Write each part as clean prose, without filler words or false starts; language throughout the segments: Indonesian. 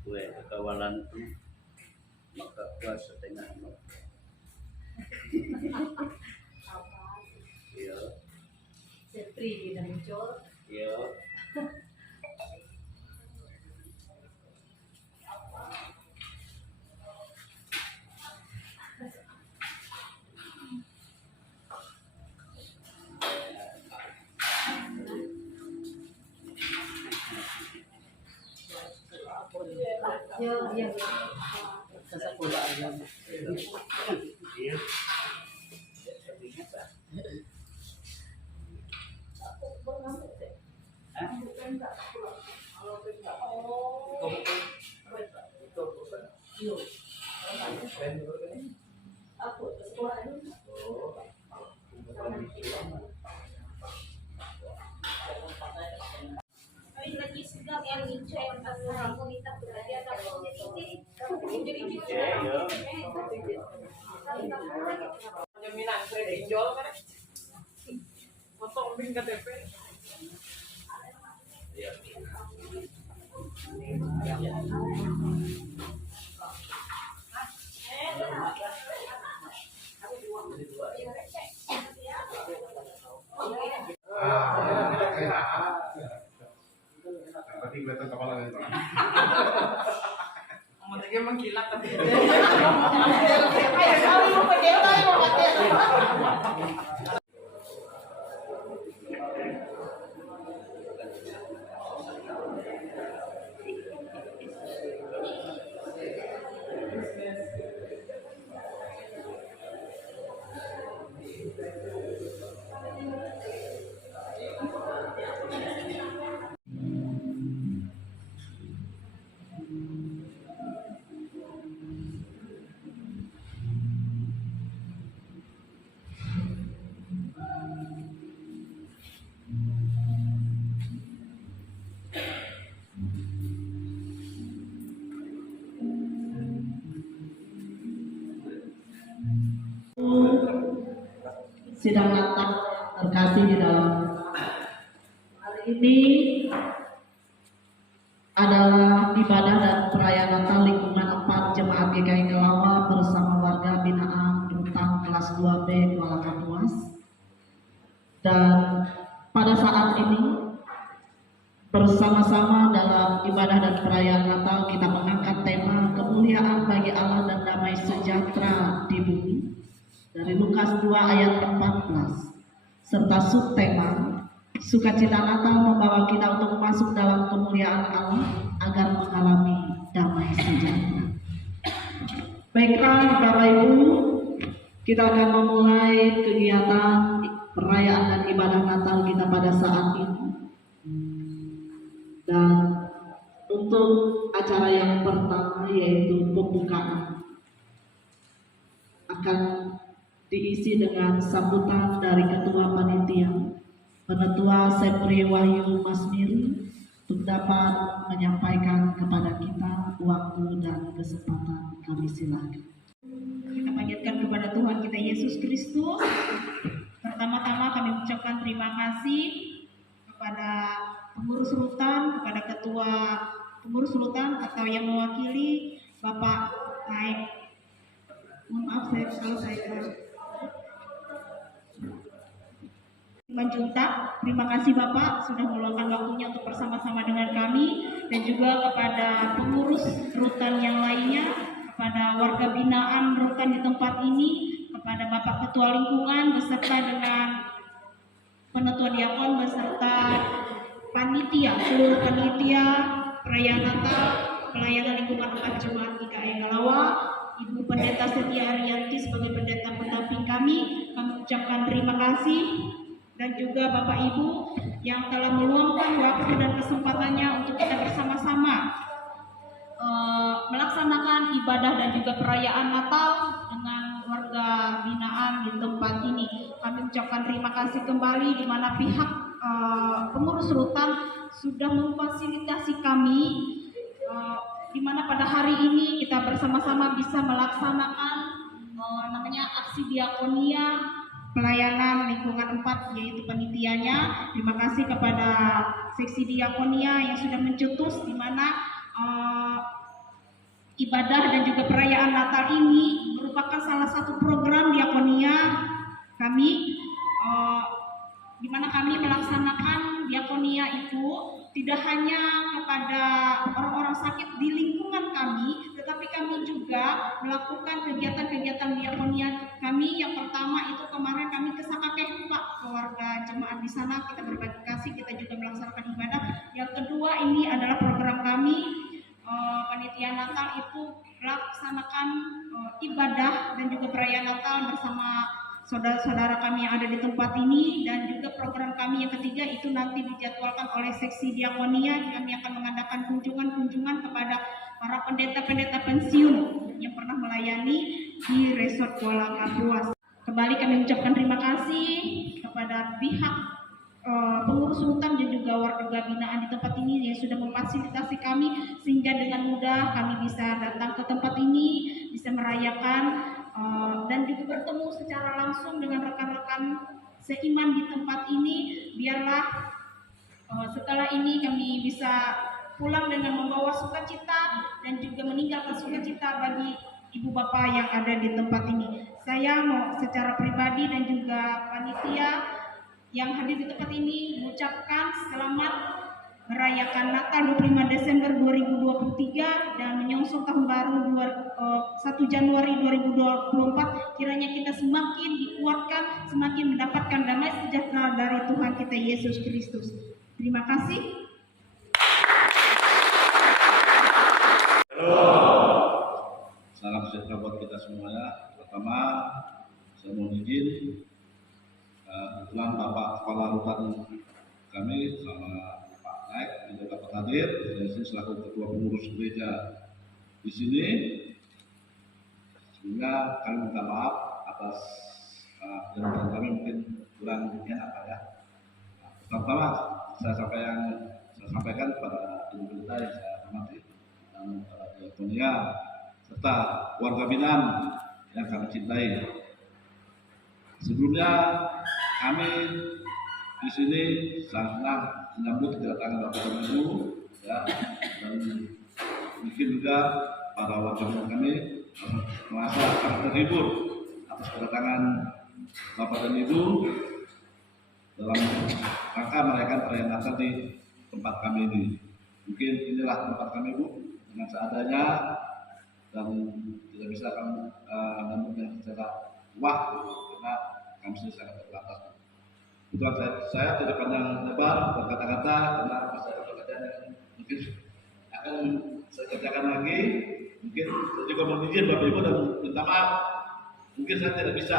Kue kawalan tu maka puasa tengah no. Iya. Setri kita muncul. Iya. Yo, iya. Sa sekolah alam. Iya. Aku ke sekolah dulu. Kami lagi sedang yang ngecek komunitas berarti ada Jaminan kredit jual kan? Potong bin KTP. Iya. Berarti kelihatan kepala yang Ngomongnya mengkilat tapi. Sidang Natal terkasih di dalam hari ini adalah ibadah dan perayaan Natal lingkungan 4 Jemaat GKI Ngelawa bersama warga binaan Rutan kelas 2B Kuala Kapuas. Dan pada saat ini bersama-sama dalam ibadah dan perayaan Natal kita mengangkat tema kemuliaan bagi Allah dan damai sejahtera di bumi dari Lukas 2 ayat 14 serta subtema sukacita Natal membawa kita untuk masuk dalam kemuliaan Allah agar mengalami damai sejahtera. Baiklah Bapak Ibu, kita akan memulai kegiatan perayaan dan ibadah Natal kita pada saat ini. Dan untuk acara yang pertama yaitu pembukaan akan diisi dengan sambutan dari Ketua Panitia Penetua Sepri Wahyu Masmiri untuk dapat menyampaikan kepada kita waktu dan kesempatan. Kami silakan. Kita panjatkan kepada Tuhan kita Yesus Kristus. Pertama-tama kami ucapkan terima kasih kepada pengurus rutan, kepada ketua pengurus rutan atau yang mewakili Bapak Naik. Mohon maaf kalau saya Manjuntak. Terima kasih Bapak sudah meluangkan waktunya untuk bersama-sama dengan kami, dan juga kepada pengurus rutan yang lainnya, kepada warga binaan rutan di tempat ini, kepada Bapak Ketua Lingkungan beserta dengan Penetua Diakon beserta panitia, seluruh panitia perayaan Natal pelayanan lingkungan 4 Jemaat GKI Ngelawa, Ibu Pendeta Setia Ariyanti sebagai pendeta pendamping kami ucapkan terima kasih, dan juga Bapak Ibu yang telah meluangkan waktu dan kesempatannya untuk kita bersama-sama melaksanakan ibadah dan juga perayaan Natal dengan warga binaan di tempat ini. Kami ucapkan terima kasih kembali di mana pihak pengurus rutan sudah memfasilitasi kami, di mana pada hari ini kita bersama-sama bisa melaksanakan namanya aksi diakonia pelayanan lingkungan 4, yaitu panitianya. Terima kasih kepada seksi diakonia yang sudah mencetus di mana ibadah dan juga perayaan Natal ini merupakan salah satu program diakonia kami, di mana kami melaksanakan diakonia itu tidak hanya kepada orang-orang sakit di lingkungan kami, tetapi kami juga melakukan kegiatan-kegiatan diakonia kami. Yang pertama itu kemarin kami ke Sakakeh, Pak, ke warga jemaat di sana, kita berbagi kasih, kita juga melaksanakan ibadah. Yang kedua ini adalah program kami, panitia Natal itu melaksanakan ibadah dan juga perayaan Natal bersama saudara-saudara kami yang ada di tempat ini. Dan juga program kami yang ketiga itu nanti dijadwalkan oleh seksi diakonia. Kami akan mengadakan kunjungan-kunjungan kepada para pendeta-pendeta pensiun yang pernah melayani di Resort Kuala Kapuas. Kembali kami ucapkan terima kasih kepada pihak pengurus rutan dan juga warga binaan di tempat ini yang sudah memfasilitasi kami sehingga dengan mudah kami bisa datang ke tempat ini, bisa merayakan dan juga bertemu secara langsung dengan rekan-rekan seiman di tempat ini. Biarlah setelah ini kami bisa pulang dengan membawa sukacita dan juga meninggalkan sukacita bagi ibu bapak yang ada di tempat ini. Saya mau secara pribadi dan juga panitia yang hadir di tempat ini mengucapkan selamat merayakan Natal 25 Desember 2023 dan menyongsong tahun baru 1 Januari 2024. Kiranya kita semakin dikuatkan, semakin mendapatkan damai sejahtera dari Tuhan kita Yesus Kristus. Terima kasih. Salam sejahtera buat kita semuanya. Pertama, saya mohon izin, kebetulan Bapak Kepala Rutan kami sama Pak Naik juga dapat hadir. Saya selaku Ketua Pengurus Gereja di sini, sehingga kami minta maaf atas penjelasan kami mungkin kurang enak, Pak ya. Pertama, saya sampaikan kepada ibu kita yang saya hormati dan para diakonia serta warga binaan yang kami cintai. Sebelumnya kami di sini sangat senang menyambut kedatangan Bapak Ibu ya, dan mungkin juga para warga binaan kami merasa akan terhibur atas kedatangan Bapak dan Ibu dalam rangka merayakan perayaan Natal di tempat kami ini. Mungkin inilah tempat kami, Bu, dengan seadanya dan tidak bisa kami menyambutnya secara waktu karena kami sendiri sangat terbatas. Bukan saya tidak panjang lebar berkata-kata karena masih ada pekerjaan yang mungkin akan saya kerjakan lagi. Mungkin saya juga mohon izin Bapak Ibu dan minta maaf. Mungkin saya tidak bisa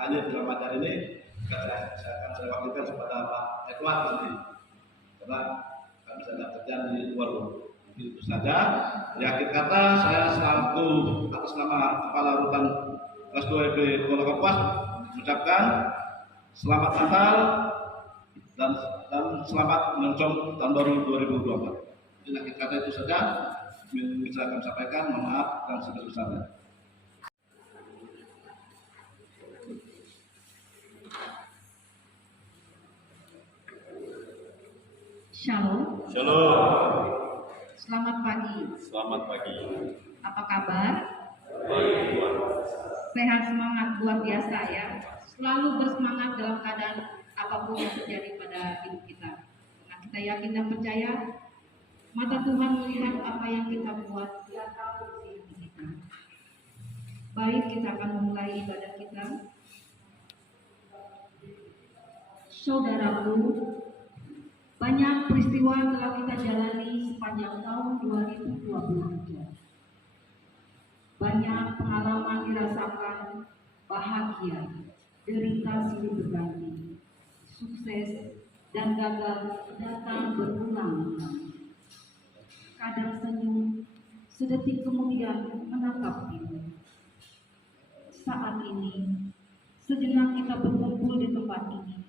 hadir dalam acara ini. Saya wakilkan kepada Pak Edward nanti karena kami sedang kerjaan di luar. Itu saja. Di akhir kata saya selaku atas nama Kepala Rutan Kelas 2 EP Kuala Kapuas mengucapkan selamat Natal dan selamat menyongsong tahun baru 2024. Di akhir kata itu saja bisa kami sampaikan. Mohon maaf dan sebesar-besarnya. Shalom. Shalom. Selamat pagi. Selamat pagi. Apa kabar? Sehat, semangat, luar biasa ya. Selalu bersemangat dalam keadaan apapun yang terjadi pada hidup kita. Karena kita yakin dan percaya mata Tuhan melihat apa yang kita buat, Dia tahu isi hati kita. Baik, kita akan memulai ibadah kita. Saudaraku, banyak peristiwa yang telah kita jalani sepanjang tahun 2023. Banyak pengalaman dirasakan, bahagia, derita silih berganti, sukses dan gagal datang berulang-ulang. Kadang senyum, sedetik kemudian menatap pintu. Saat ini, sejenak kita berkumpul di tempat ini,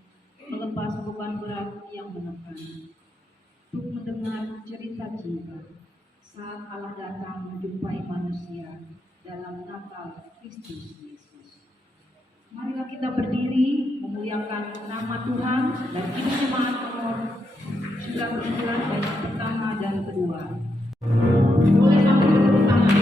melepas beban berat yang menekan, untuk mendengar cerita cinta saat Allah datang menjumpai manusia dalam Natal Kristus Yesus. Marilah kita berdiri memuliakan nama Tuhan, dan ini jemaat nomor 99 bait pertama dan kedua. Boleh sambil tepuk tangan.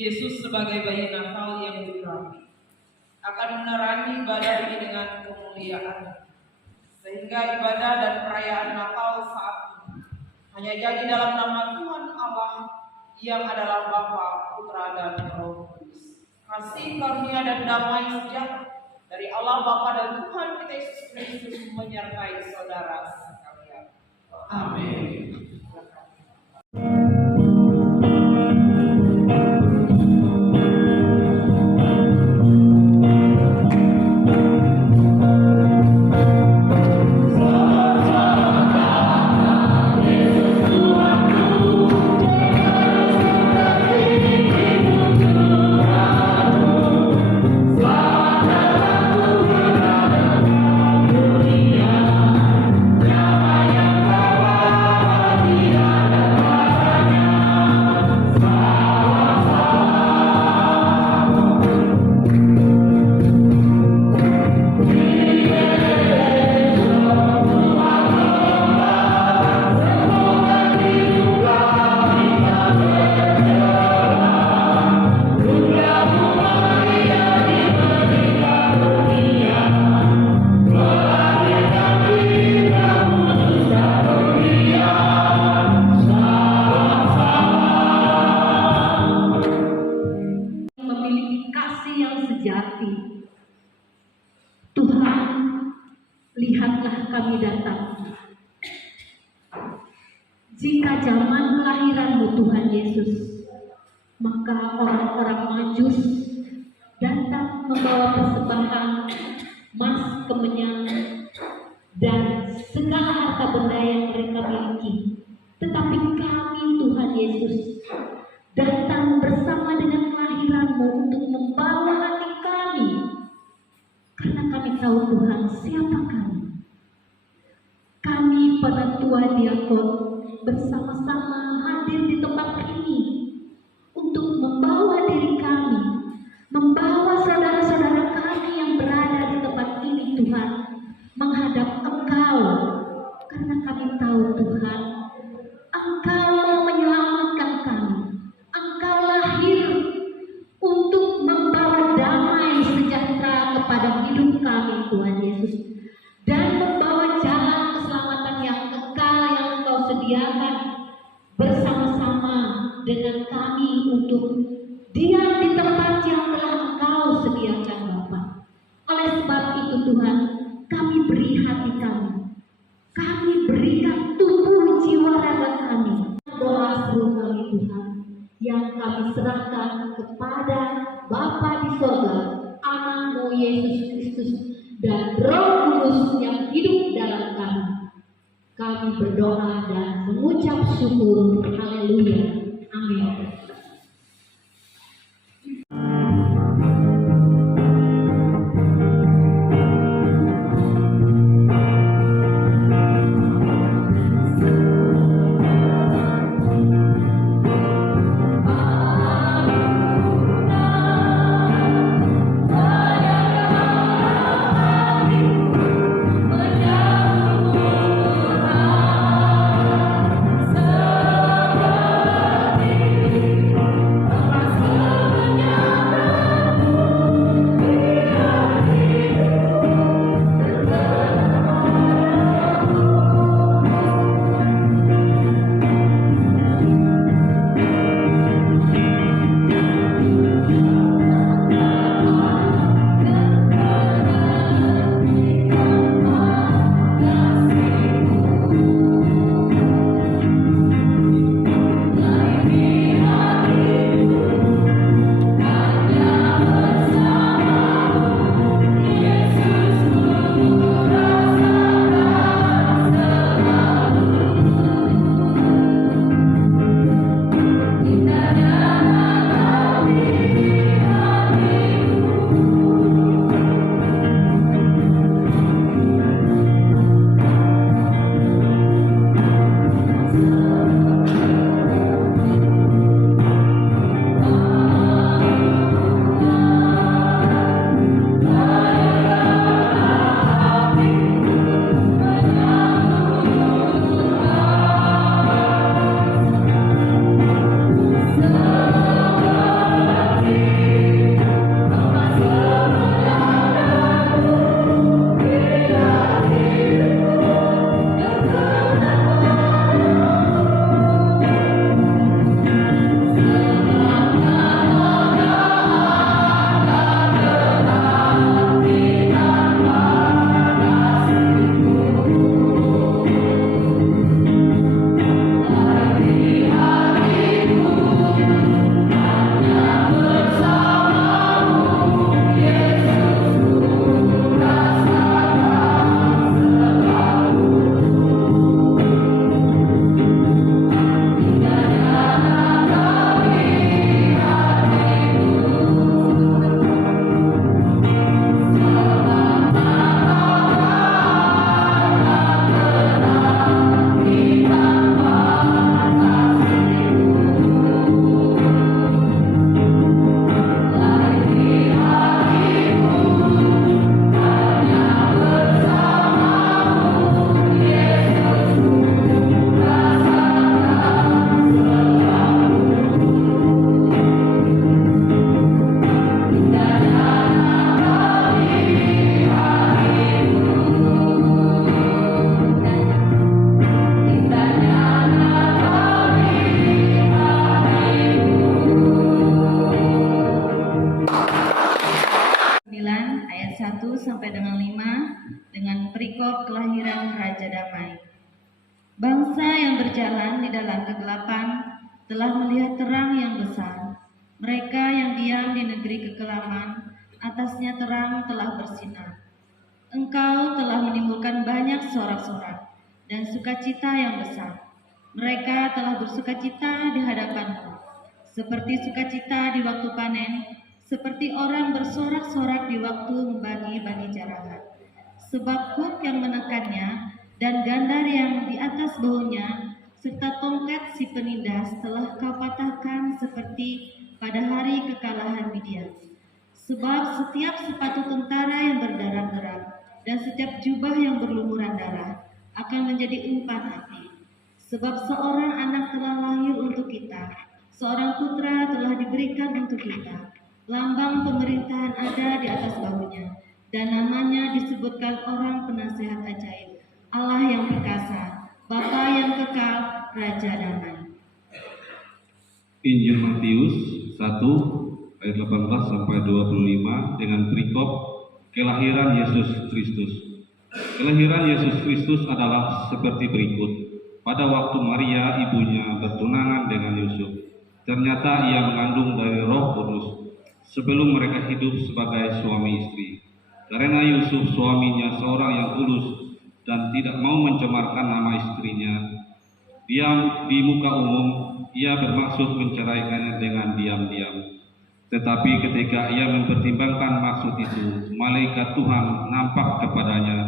Yesus sebagai bayi Natal yang dirapi akan menerangi ibadah ini dengan kemuliaan, sehingga ibadah dan perayaan Natal saat ini hanya jadi dalam nama Tuhan Allah yang adalah Bapa, Putra, dan Roh Kudus. Kasih karunia dan damai sejahtera dari Allah Bapa dan Tuhan kita Yesus Kristus menyertai saudara sekalian. Amin. kami datang. Jika zaman kelahiranmu Tuhan Yesus, maka orang-orang Majus datang membawa persembahan emas, kemenyan, dan segala harta benda yang mereka miliki. Tetapi kami Tuhan Yesus datang bersama dengan kelahiranmu untuk membawa hati kami, karena kami tahu Tuhan siapa kami. Kami para tua diakon bersama-sama hadir di tempat ini untuk membawa diri kami, membawa saudara-saudara kami yang berada di tempat ini Tuhan, menghadap Engkau, karena kami tahu Tuhan, Engkau mau menyelamatkan kami. Engkau lahir untuk diam di tempat yang telah Engkau sediakan Bapa. Oleh sebab itu Tuhan, kami beri hati kami berikan tubuh jiwa raga kami, doa seru kami Tuhan, yang kami serahkan kepada Bapa di sorga, Anak-Mu Yesus Kristus, dan Roh Kudus yang hidup dalam kami. Kami berdoa dan mengucap syukur. Haleluya. Amin. sampai dengan 5 dengan perikop kelahiran Raja Damai. Bangsa yang berjalan di dalam kegelapan telah melihat terang yang besar. Mereka yang diam di negeri kekelaman, atasnya terang telah bersinar. Engkau telah menimbulkan banyak sorak-sorak dan sukacita yang besar. Mereka telah bersukacita di hadapanmu, seperti sukacita di waktu panen, seperti orang bersorak-sorak di waktu membagi bani jarahan. Sebab hook yang menekannya dan gandar yang di atas bahunya, serta tongkat si penindas telah kau patahkan seperti pada hari kekalahan Midian. Sebab setiap sepatu tentara yang berdarah-darah dan setiap jubah yang berlumuran darah akan menjadi umpan api. Sebab seorang anak telah lahir untuk kita, seorang putra telah diberikan untuk kita. Lambang pemerintahan ada di atas bahunya, dan namanya disebutkan orang penasehat ajaib, Allah yang perkasa, Bapa yang kekal, Raja Damai. Injil Matius 1 ayat 18 sampai 25 dengan perikop kelahiran Yesus Kristus. Kelahiran Yesus Kristus adalah seperti berikut. Pada waktu Maria ibunya bertunangan dengan Yusuf, ternyata ia mengandung dari Roh Kudus sebelum mereka hidup sebagai suami istri. Karena Yusuf suaminya seorang yang tulus dan tidak mau mencemarkan nama istrinya, di muka umum ia bermaksud menceraikannya dengan diam-diam. Tetapi ketika ia mempertimbangkan maksud itu, malaikat Tuhan nampak kepadanya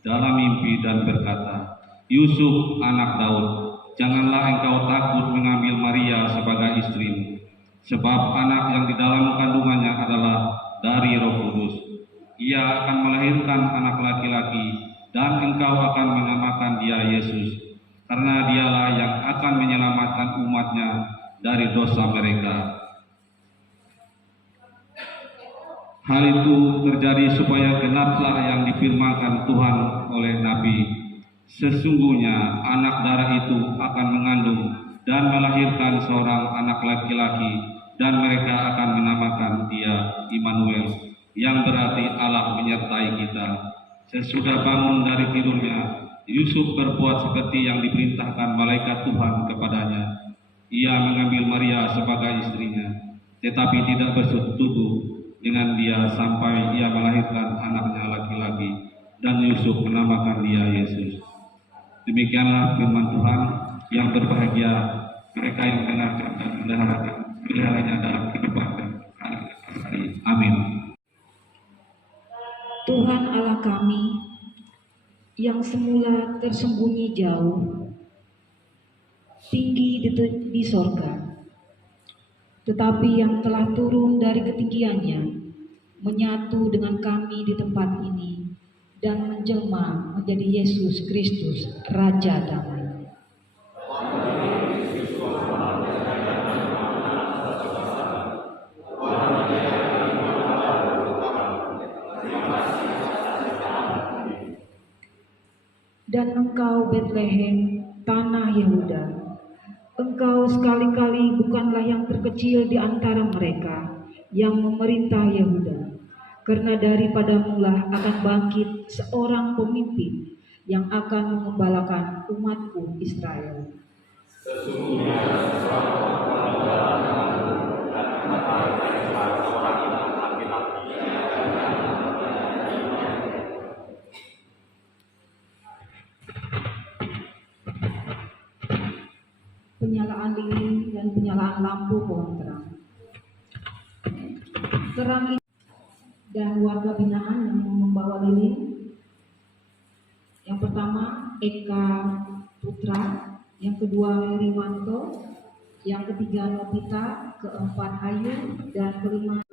dalam mimpi dan berkata, "Yusuf, anak Daud, janganlah engkau takut mengambil Maria sebagai istrimu, sebab anak yang di dalam kandungannya adalah dari Roh Kudus. Ia akan melahirkan anak laki-laki, dan engkau akan menamakan dia Yesus, karena dialah yang akan menyelamatkan umatnya dari dosa mereka." Hal itu terjadi supaya genaplah yang difirmankan Tuhan oleh Nabi, "Sesungguhnya anak darah itu akan mengandung dan melahirkan seorang anak laki-laki, dan mereka akan menamakan dia Immanuel, yang berarti Allah menyertai kita." Sesudah bangun dari tidurnya, Yusuf berbuat seperti yang diperintahkan malaikat Tuhan kepadanya. Ia mengambil Maria sebagai istrinya, tetapi tidak bersetubuh dengan dia sampai ia melahirkan anaknya laki-laki, dan Yusuf menamakan dia Yesus. Demikianlah firman Tuhan. Yang berbahagia mereka yang mendengarkan dan meliharanya dalam kehidupan hari. Amin. Tuhan Allah kami, yang semula tersembunyi jauh, tinggi di sorga, tetapi yang telah turun dari ketinggiannya, menyatu dengan kami di tempat ini, dan menjelma menjadi Yesus Kristus, Raja Damai. Dan engkau Betlehem, tanah Yehuda, engkau sekali-kali bukanlah yang terkecil di antara mereka yang memerintah Yehuda, karena daripadamulah akan bangkit seorang pemimpin yang akan mengembalakan umatku Israel. Sesungguhnya seorang pengembala dan mengembalakan seorang laki-laki. Penyalaan lilin dan penyalaan lampu pohon terang. Terang ini dan warga binaan yang membawa lilin. Yang pertama Eka Putra, yang kedua Heriwanto, yang ketiga Novita, keempat Ayu, dan kelima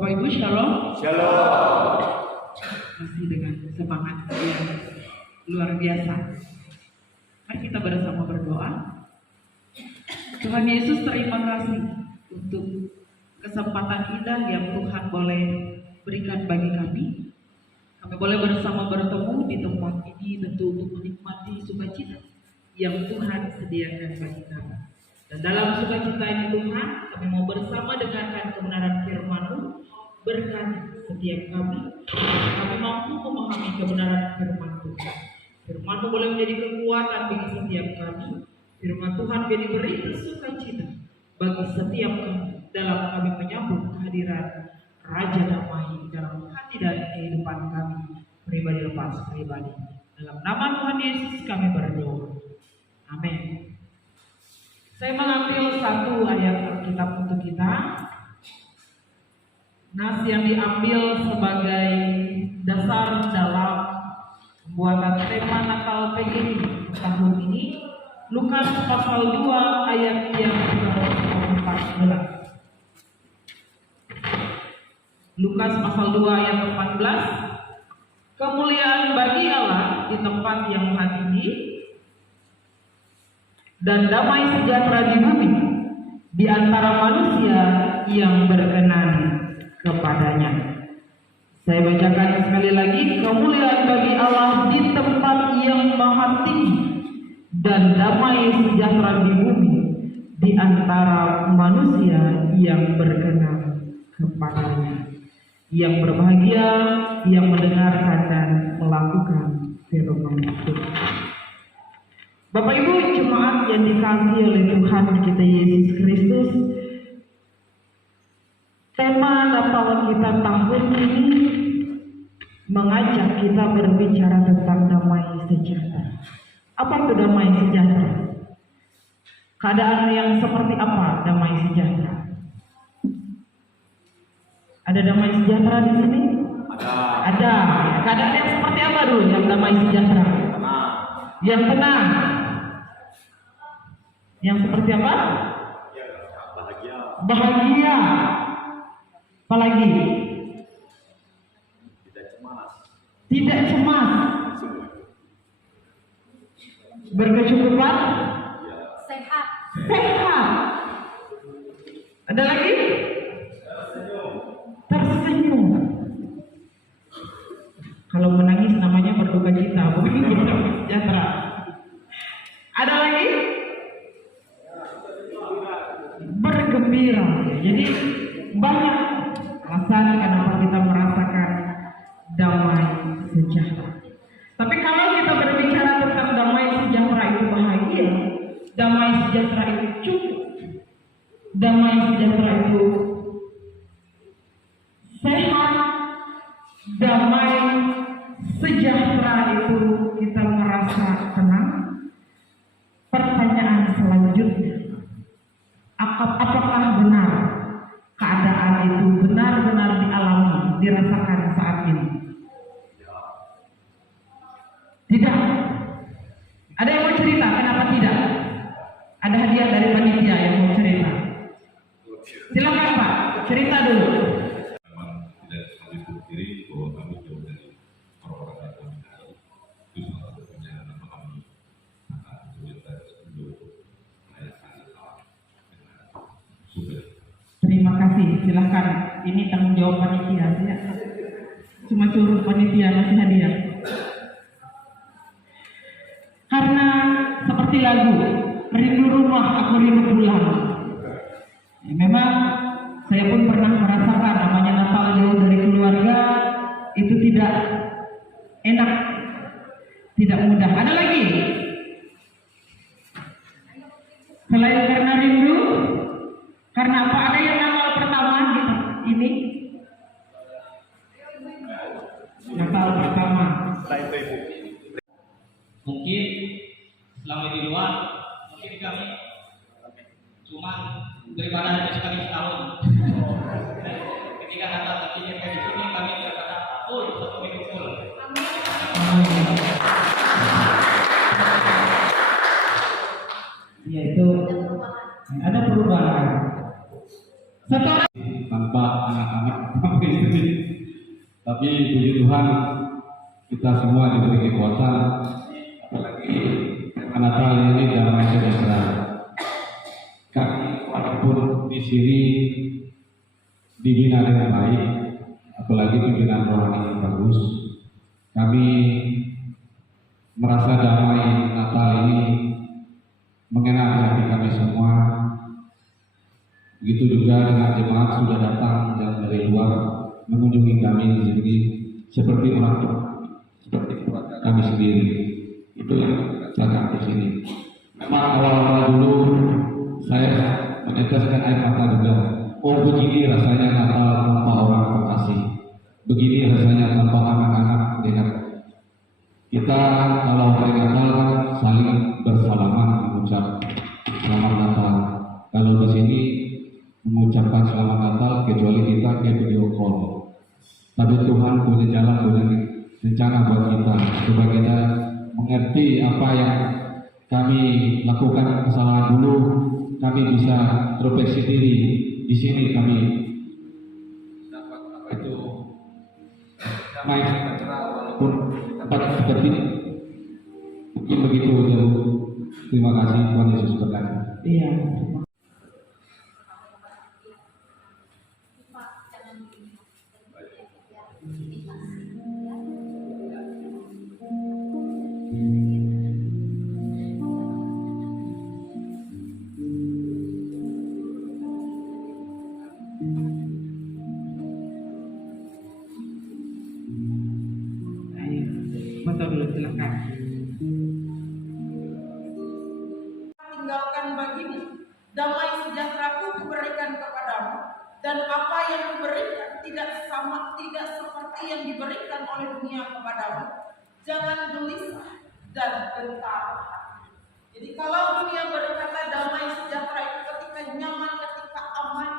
Bapak Ibu Shalom. Shalom. Masih dengan semangat yang luar biasa. Mari kita bersama berdoa. Tuhan Yesus, terima kasih untuk kesempatan indah yang Tuhan boleh berikan bagi kami. Kami boleh bersama bertemu di tempat ini tentu untuk menikmati sukacita yang Tuhan sediakan bagi kami. Dan dalam sukacita ini Tuhan, kami mau bersama dengarkan kebenaran firman-Mu. Berkati setiap kami. Kami mampu memahami kebenaran firman Tuhan. Firman-Mu boleh menjadi kekuatan bagi setiap kami. Firman Tuhan menjadi berita sukacita bagi setiap kami dalam kami menyambut kehadiran Raja Damai dalam hati dan kehidupan kami pribadi lepas pribadi. Dalam nama Tuhan Yesus kami berdoa. Amin. Saya mengambil satu ayat Alkitab untuk kita. Nas yang diambil sebagai dasar dalam pembuatan tema Natal PGI tahun ini, Lukas pasal 2 ayat yang ke-14. Lukas pasal 2 ayat 14. Kemuliaan bagi Allah di tempat yang maha tinggi dan damai sejahtera di bumi di antara manusia yang berkenan kepadanya. Saya bacakan sekali lagi. Kemuliaan bagi Allah di tempat yang maha tinggi dan damai sejahtera di bumi di antara manusia yang berkenan kepadanya. Yang berbahagia yang mendengarkan dan melakukan firman Tuhan. Bapak Ibu jemaat yang dikasihi oleh Tuhan kita Yesus Kristus, tema Natal kita tahun ini mengajak kita berbicara tentang damai sejahtera. Apa itu damai sejahtera? Keadaan yang seperti apa damai sejahtera? Ada damai sejahtera di sini? Ada. Keadaan yang seperti apa dulu yang damai sejahtera? Yang tenang. Yang seperti apa? Bahagia. Apalagi? Tidak cemas. Berkecukupan? Sehat. Sehat. Ada lagi? Tersenyum. Kalau menangis namanya berduka cita, bukan berdamai sejahtera. Ada lagi? Bergembira. Jadi banyak alasan kenapa kita merasakan damai sejahtera. Tapi kalau kita berbicara tentang damai sejahtera itu bahagia, damai sejahtera itu cukup, damai sejahtera itu sehat, damai sejahtera itu kita merasa tenang. Pertanyaan selanjutnya, apakah benar keadaan itu benar-benar dialami, dirasakan saat ini? Tidak. Ada yang mau cerita kenapa tidak? Ada hadiah dari panitia yang mau cerita. Silakan Pak, cerita dulu. Memang tidak sekali diri bahwa kami jauh dari orang-orang yang kami kenal. Itu salah satunya nama kami akan cerita untuk merayakan Natal dengan suka. Terima kasih, silahkan. Ini tanggung jawab panitia. Saya cuma suruh panitia ngasih hadiah. Karena seperti lagu, rindu rumah, aku rindu pulang. Ya, memang saya pun pernah merasakan namanya Natal jauh dari keluarga itu tidak enak, tidak mudah. Ada lagi? Selain karena rindu, karena apa? Ada yang Natal pertama gitu ini? Natal pertama. Mungkin selama di luar, mungkin kami cuma beribadah hanya sekali setahun. Ketika Natal ketiga di sini kami beribadah full 1 minggu full. Yaitu ada perubahan. tanpa anak-anak, tanpa istri. Tapi puji Tuhan, kita semua diberi kekuatan, apalagi Natal ini damai sejahtera. Kami walaupun di sini dibina dengan baik, apalagi pimpinan rohani yang bagus, kami merasa damai Natal ini mengenal hati kami semua. Begitu juga dengan jemaat sudah datang yang dari luar mengunjungi kami di sini seperti orang tua, seperti keluarga kami sendiri. Itu yang saya di sini. Memang awal-awal dulu saya meneteskan air mata juga. Oh, begini rasanya Natal tanpa orang terkasih. Begini rasanya tanpa anak-anak dengan kita kalau hari Natal kan saling bersalaman mengucap selamat Natal. Kalau di sini mengucapkan selamat Natal kecuali kita ke video call. Tapi Tuhan punya jalan, punya rencana buat kita supaya kita mengerti apa yang kami lakukan kesalahan dulu, kami bisa introspeksi diri. Di sini kami dapat apa itu damai sejahtera walaupun tempat seperti ini. Mungkin begitu. Terima kasih, Tuhan Yesus berkati. Iya. Tinggalkan bagimu, damai sejahteraku kuberikan kepadamu, dan apa yang kuberikan tidak seperti yang diberikan oleh dunia kepadamu. Jangan gelisah dan gentar hati. Jadi kalau dunia berkata damai sejahtera itu ketika nyaman, ketika aman,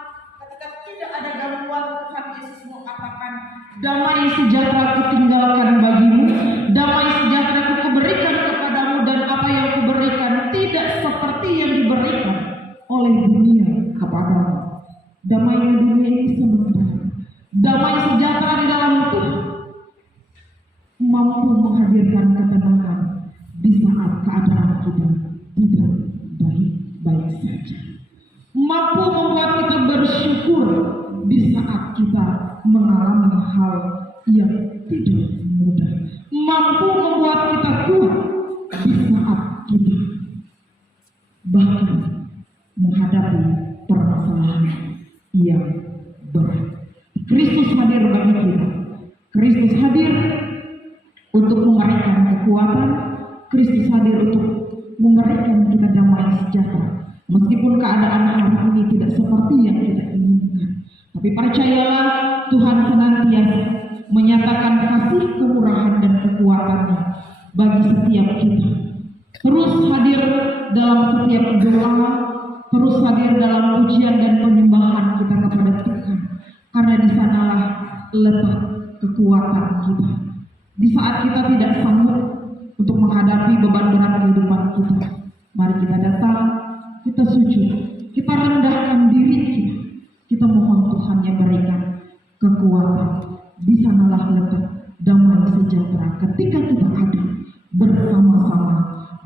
ketika tidak ada gangguan, Tuhan Yesus mau katakan, Damai sejahtera kutinggalkan bagimu, damai sejahtera kuberikan kepadamu, dan apa yang kuberikan tidak seperti yang diberikan oleh dunia kepadamu. Damai di dunia ini sementara. Damai sejahtera di dalam Tuhan mampu menghadirkan ketenangan di saat keadaan kita tidak baik-baik saja. Mampu membuat kita bersyukur di saat kita mengalami hal yang tidak mudah. Mampu membuat kita kuat di saat kita bahkan menghadapi permasalahan yang berat. Kristus hadir bagi kita. Kristus hadir untuk memberikan kekuatan. Kristus hadir untuk memberikan kita damai sejahtera. Meskipun keadaan hari ini tidak seperti yang kita inginkan, tapi percayalah Tuhan senantiasa menyatakan kasih, kemurahan, dan kekuatannya bagi setiap kita. Terus hadir dalam setiap doa, terus hadir dalam pujian dan penyembahan kita kepada Tuhan, karena di sanalah letak kekuatan kita. Di saat kita tidak sanggup untuk menghadapi beban berat kehidupan kita, mari kita datang, kita sujud, kita rendahkan diri kita mohon Tuhan yang berikan kekuatan. Di sanalah letak damai sejahtera ketika kita ada bersama-sama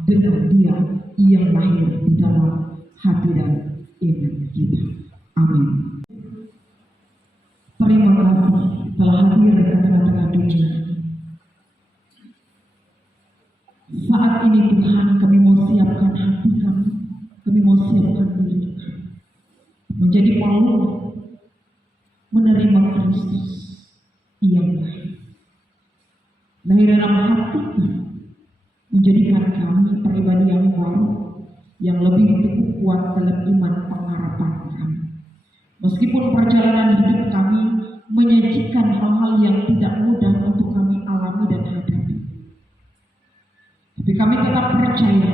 dengan Dia yang lahir di dalam hati dan iman kita. Amin. Terima kasih telah hadir di tengah-tengah dunia. Saat ini Tuhan, kami mau siapkan hati kami mau siapkan diri menjadi Paulus, menerima Kristus yang lahir dalam hati, menjadikan kami pribadi yang baru, yang lebih teguh kuat dalam iman pengharapan kami. Meskipun perjalanan hidup kami menyajikan hal-hal yang tidak mudah untuk kami alami dan hadapi, tapi kami tetap percaya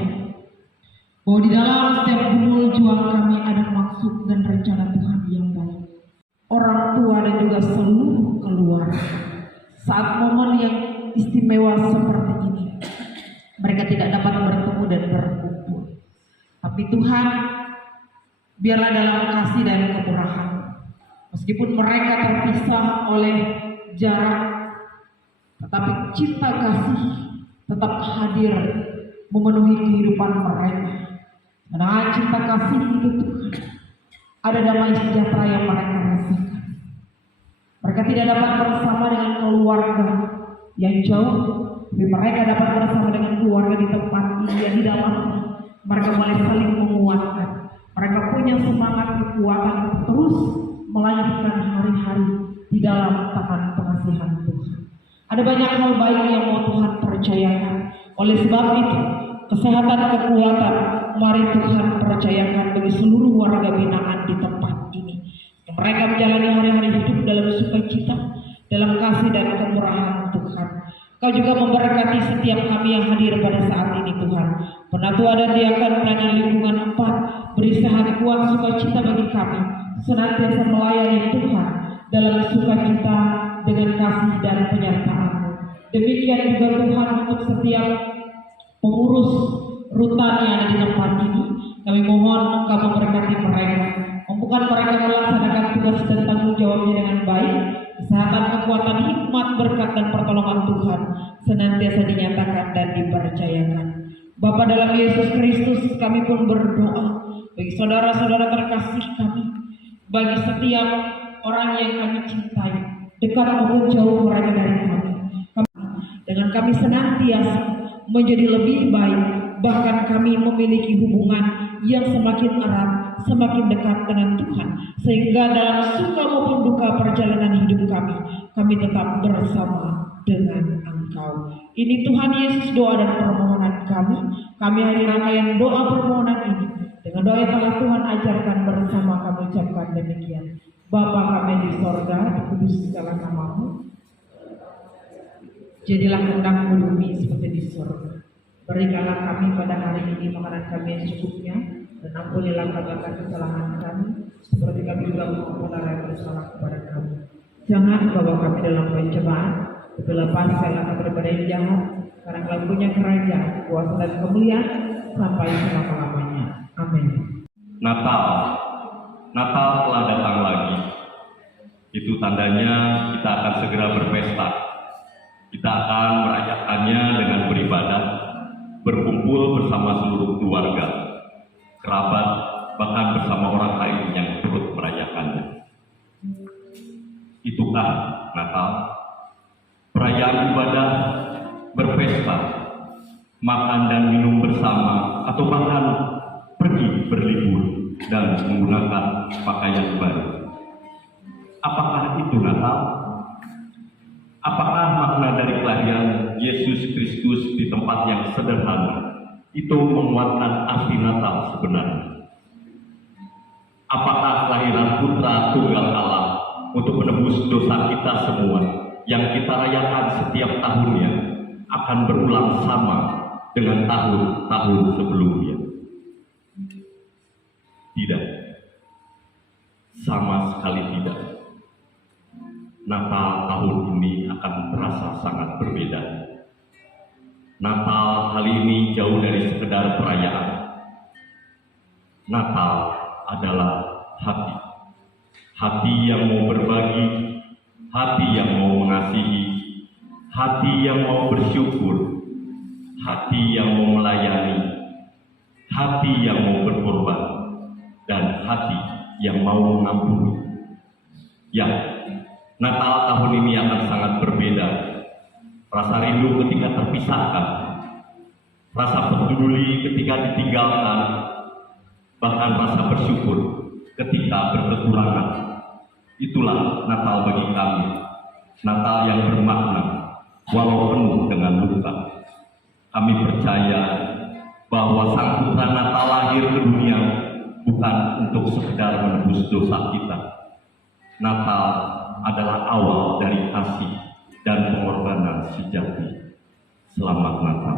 bahwa di dalam setiap gumul juang kami ada maksud dan rencana Tuhan yang baik. Orang tua dan juga seluruh keluarga, saat momen yang istimewa seperti ini, mereka tidak dapat bertemu dan berkumpul. Tapi Tuhan, biarlah dalam kasih dan kemurahan, Meskipun mereka terpisah oleh jarak, tetapi cinta kasih tetap hadir memenuhi kehidupan mereka. Karena cinta kasih itu Tuhan, ada damai sejahtera yang mereka rasakan. Mereka tidak dapat bersama dengan keluarga yang jauh, tapi mereka dapat bersama dengan keluarga di tempat ini yang di dalam mereka mulai saling menguatkan. Mereka punya semangat kekuatan untuk terus melanjutkan hari-hari di dalam tangan pengasihan Tuhan. Ada banyak hal baik yang mau Tuhan percayakan. Oleh sebab itu, kesehatan kekuatan mari Tuhan percayakan bagi seluruh warga binaan di tempat ini. Mereka menjalani hari-hari hidup dalam sukacita, dalam kasih dan kemurahan Tuhan. Kau juga memberkati setiap kami yang hadir pada saat ini Tuhan. Penatua dan diakan pelayanan lingkungan 4, beri sehat kuat sukacita bagi kami, senantiasa melayani Tuhan dalam sukacita dengan kasih dan penyertaan-Mu. Demikian juga Tuhan untuk setiap pengurus rutan yang ada di tempat ini, kami mohon Engkau memberkati mereka, mampukan mereka melaksanakan tugas dan tanggung jawabnya dengan baik. Kesehatan, kekuatan, hikmat, berkat dan pertolongan Tuhan senantiasa dinyatakan dan dipercayakan. Bapa dalam Yesus Kristus, kami pun berdoa bagi saudara-saudara terkasih kami, bagi setiap orang yang kami cintai, dekat maupun jauh mereka dari kami. Dengan kami senantiasa menjadi lebih baik, bahkan kami memiliki hubungan yang semakin erat, semakin dekat dengan Tuhan, sehingga dalam suka maupun duka perjalanan hidup kami tetap bersama dengan Engkau. Ini Tuhan Yesus doa dan permohonan kami. Kami hari rangkaian doa permohonan ini dengan doa yang telah Tuhan ajarkan bersama kami ucapkan demikian. Bapa kami di sorga, dikuduskanlah nama-Mu. Jadilah kehendak-Mu di bumi seperti di sorga. Berikanlah kami pada hari ini makanan kami yang secukupnya, dan ampunilah kami akan kesalahan kami, seperti kami juga mengampuni orang yang bersalah kepada kami. Jangan bawa kami dalam pencobaan, tapi lepaskanlah kami daripada yang jahat, karena Engkau punya kerajaan, kuasa dan kemuliaan sampai selama-lamanya. Amin. Natal telah datang lagi. Itu tandanya kita akan segera berpesta. Kita akan merayakannya dengan beribadah, berkumpul bersama seluruh keluarga, kerabat, bahkan bersama orang lain yang turut merayakannya. Itukah Natal? Perayaan ibadah, berpesta, makan dan minum bersama, atau bahkan pergi berlibur dan menggunakan pakaian baru. Apakah itu Natal? Apakah makna dari kelahiran Yesus Kristus di tempat yang sederhana itu menguatkan arti Natal sebenarnya? Apakah kelahiran Putra Tunggal Allah untuk menebus dosa kita semua yang kita rayakan setiap tahunnya akan berulang sama dengan tahun-tahun sebelumnya? Tidak, sama sekali tidak. Natal tahun ini akan terasa sangat berbeda. Natal kali ini jauh dari sekedar perayaan. Natal adalah hati. Hati yang mau berbagi, hati yang mau mengasihi, hati yang mau bersyukur, hati yang mau melayani, hati yang mau berkorban, dan hati yang mau mengampuni. Ya, Natal tahun ini akan sangat berbeda. Rasa rindu ketika terpisahkan, rasa peduli ketika ditinggalkan, bahkan rasa bersyukur ketika berkekurangan. Itulah Natal bagi kami. Natal yang bermakna, walau penuh dengan luka. Kami percaya bahwa Sang Putra Natal lahir ke dunia bukan untuk sekedar menebus dosa kita. Natal adalah awal dari kasih dan pengorbanan sejati. Selamat Natal.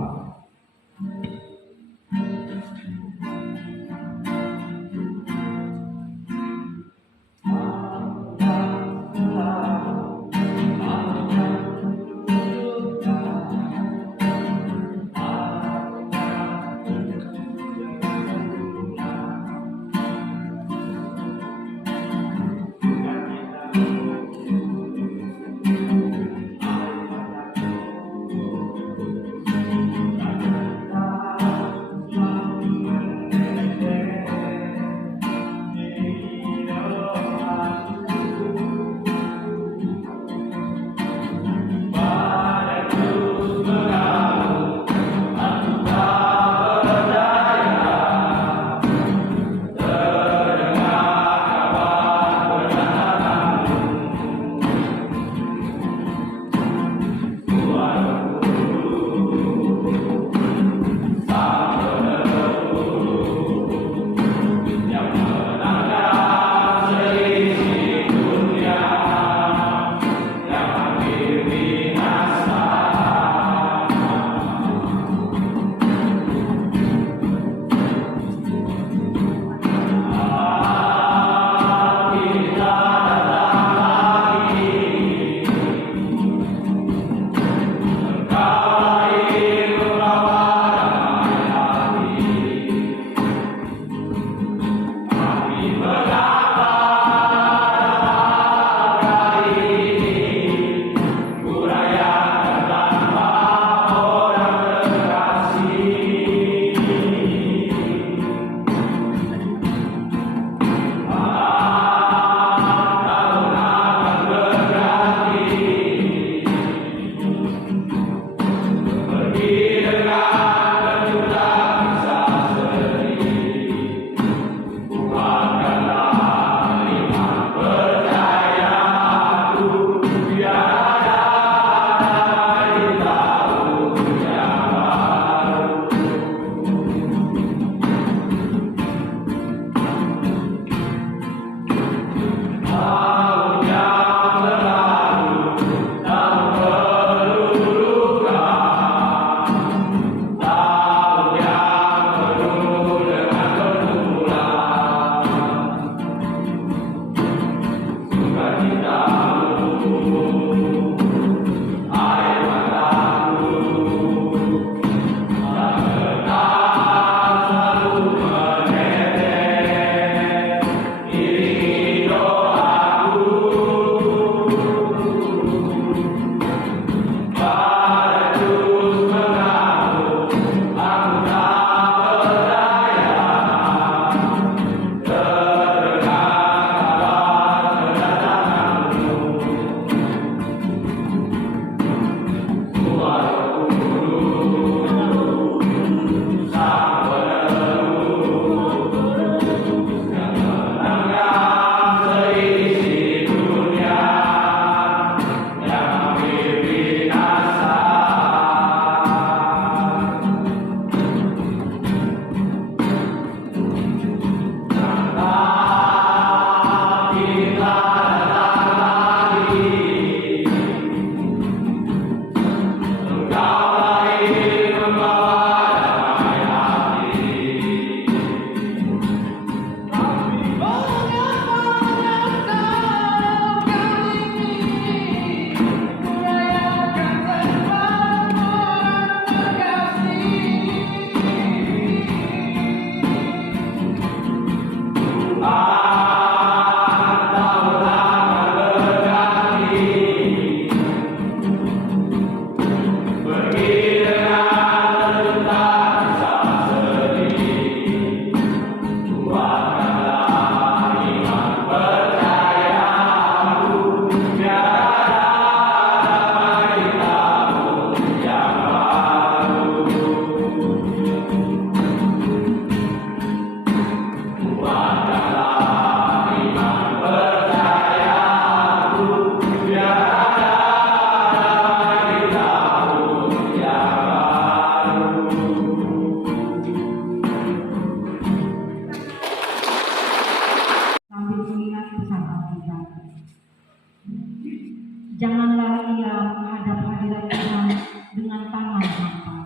Janganlah ia menghadap hadirat Tuhan dengan tangan hampa,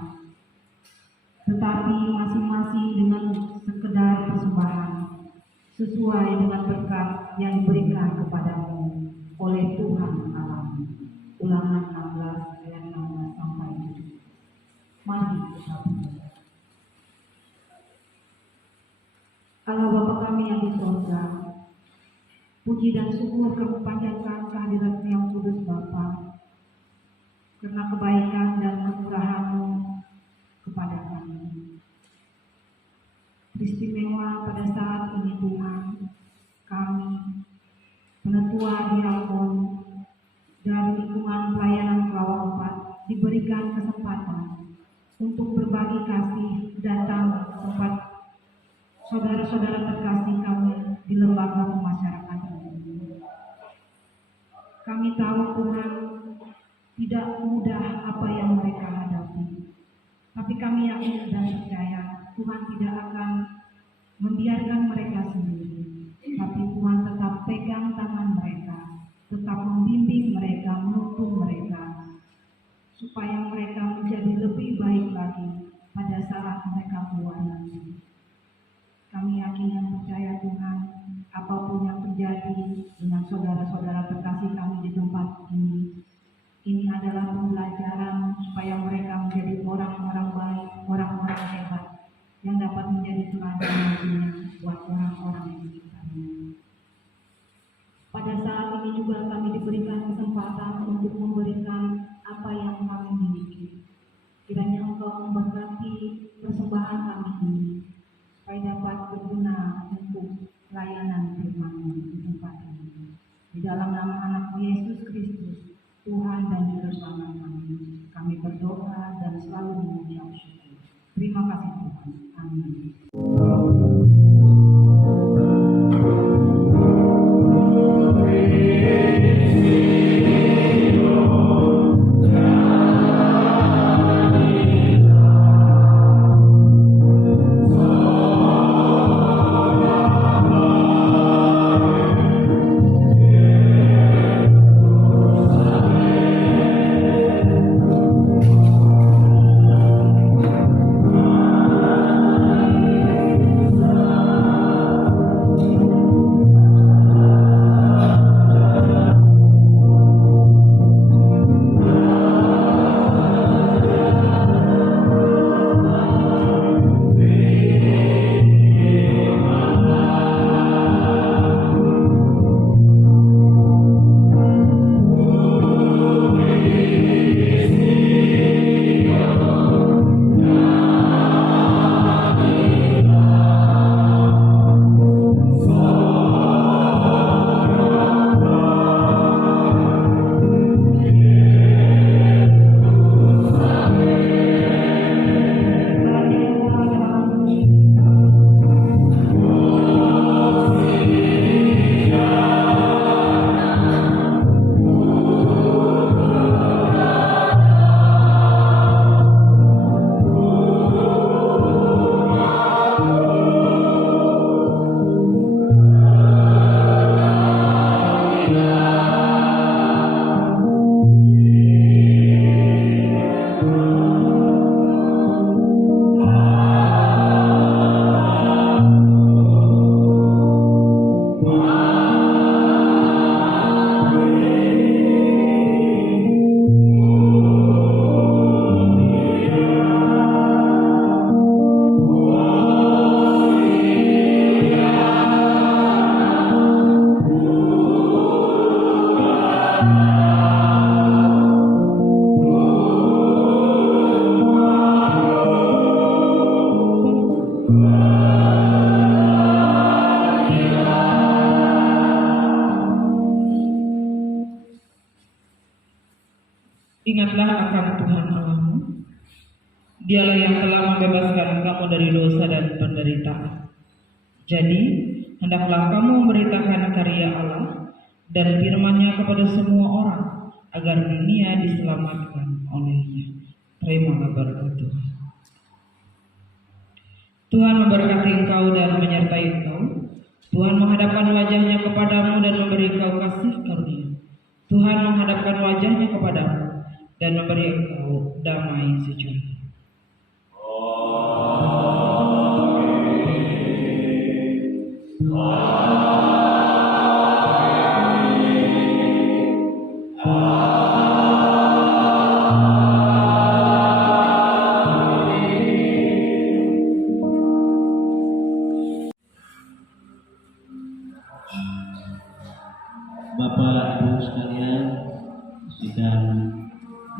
tetapi masing-masing dengan sekedar persembahan sesuai dengan berkat yang diberikan kepadamu oleh Tuhan Allah. Ulangan 16 ayat 16 sampai 7. Mari kita berdoa. Allah Bapa kami yang di surga, puji dan syukur kami panjatkan kehadirat-Mu yang kudus Bapa, karena kebaikan dan kemurahan-Mu kepada kami. Istimewa pada saat ini Tuhan, kami, penetua diakon dari lingkungan pelayanan Kelawang 4 diberikan kesempatan untuk berbagi kasih datang ke tempat saudara-saudara terkasih kami di lembaga pemasyarakatan ini. Kami tahu Tuhan, tidak mudah apa yang mereka hadapi, tapi kami yakin dan percaya Tuhan tidak akan membiarkan mereka sendiri, tapi Tuhan tetap pegang tangan mereka, tetap membimbing mereka, menuntun mereka, supaya mereka menjadi lebih baik lagi pada saat mereka keluar nanti. Kami yakin dan percaya Tuhan, apapun yang terjadi dengan saudara-saudara terkasih kami di tempat ini adalah pembelajaran supaya mereka menjadi orang-orang baik, orang-orang hebat, yang dapat menjadi teladan nantinya buat orang-orang yang sekitarnya. Pada saat ini juga kami diberikan kesempatan untuk memberikan apa yang kami miliki. Kiranya Engkau memberkati persembahan kami ini, supaya dapat berguna untuk layanan firman-Mu di tempat ini. Di dalam nama Anak Yesus Kristus, Tuhan dan Juru Selamat kami berdoa dan selalu mengucap syukur. Terima kasih Tuhan. Amin. Amin. Ingatlah akan Tuhan Allahmu. Dialah yang telah membebaskan kamu dari dosa dan penderitaan. Jadi, hendaklah kamu memberitakan karya Allah dan firman-Nya kepada semua orang, agar dunia diselamatkan olehnya. Terimalah berkat Tuhan. Tuhan memberkati engkau dan menyertai engkau. Tuhan menghadapkan wajah-Nya kepadamu dan memberi engkau kasih karunia. Tuhan menghadapkan wajah-Nya kepadamu dan memberi engkau damai sejahtera. Bapak Ibu sekalian, sidang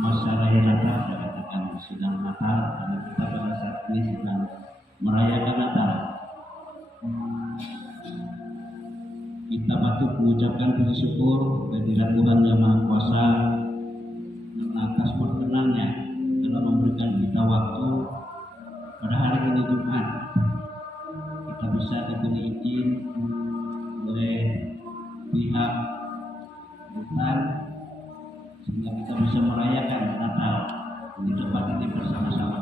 masa raya Natal, saya katakan sidang Natal, karena kita pada saat ini sedang merayakan Natal. Kita patut mengucapkan puji syukur kehadirat Tuhan Yang Maha Kuasa karena atas perkenannya telah memberikan kita waktu pada hari ini Jumat. Kita bisa diberi izin oleh pihak Tuhan sehingga kita bisa merayakan Natal di tempat ini bersama-sama.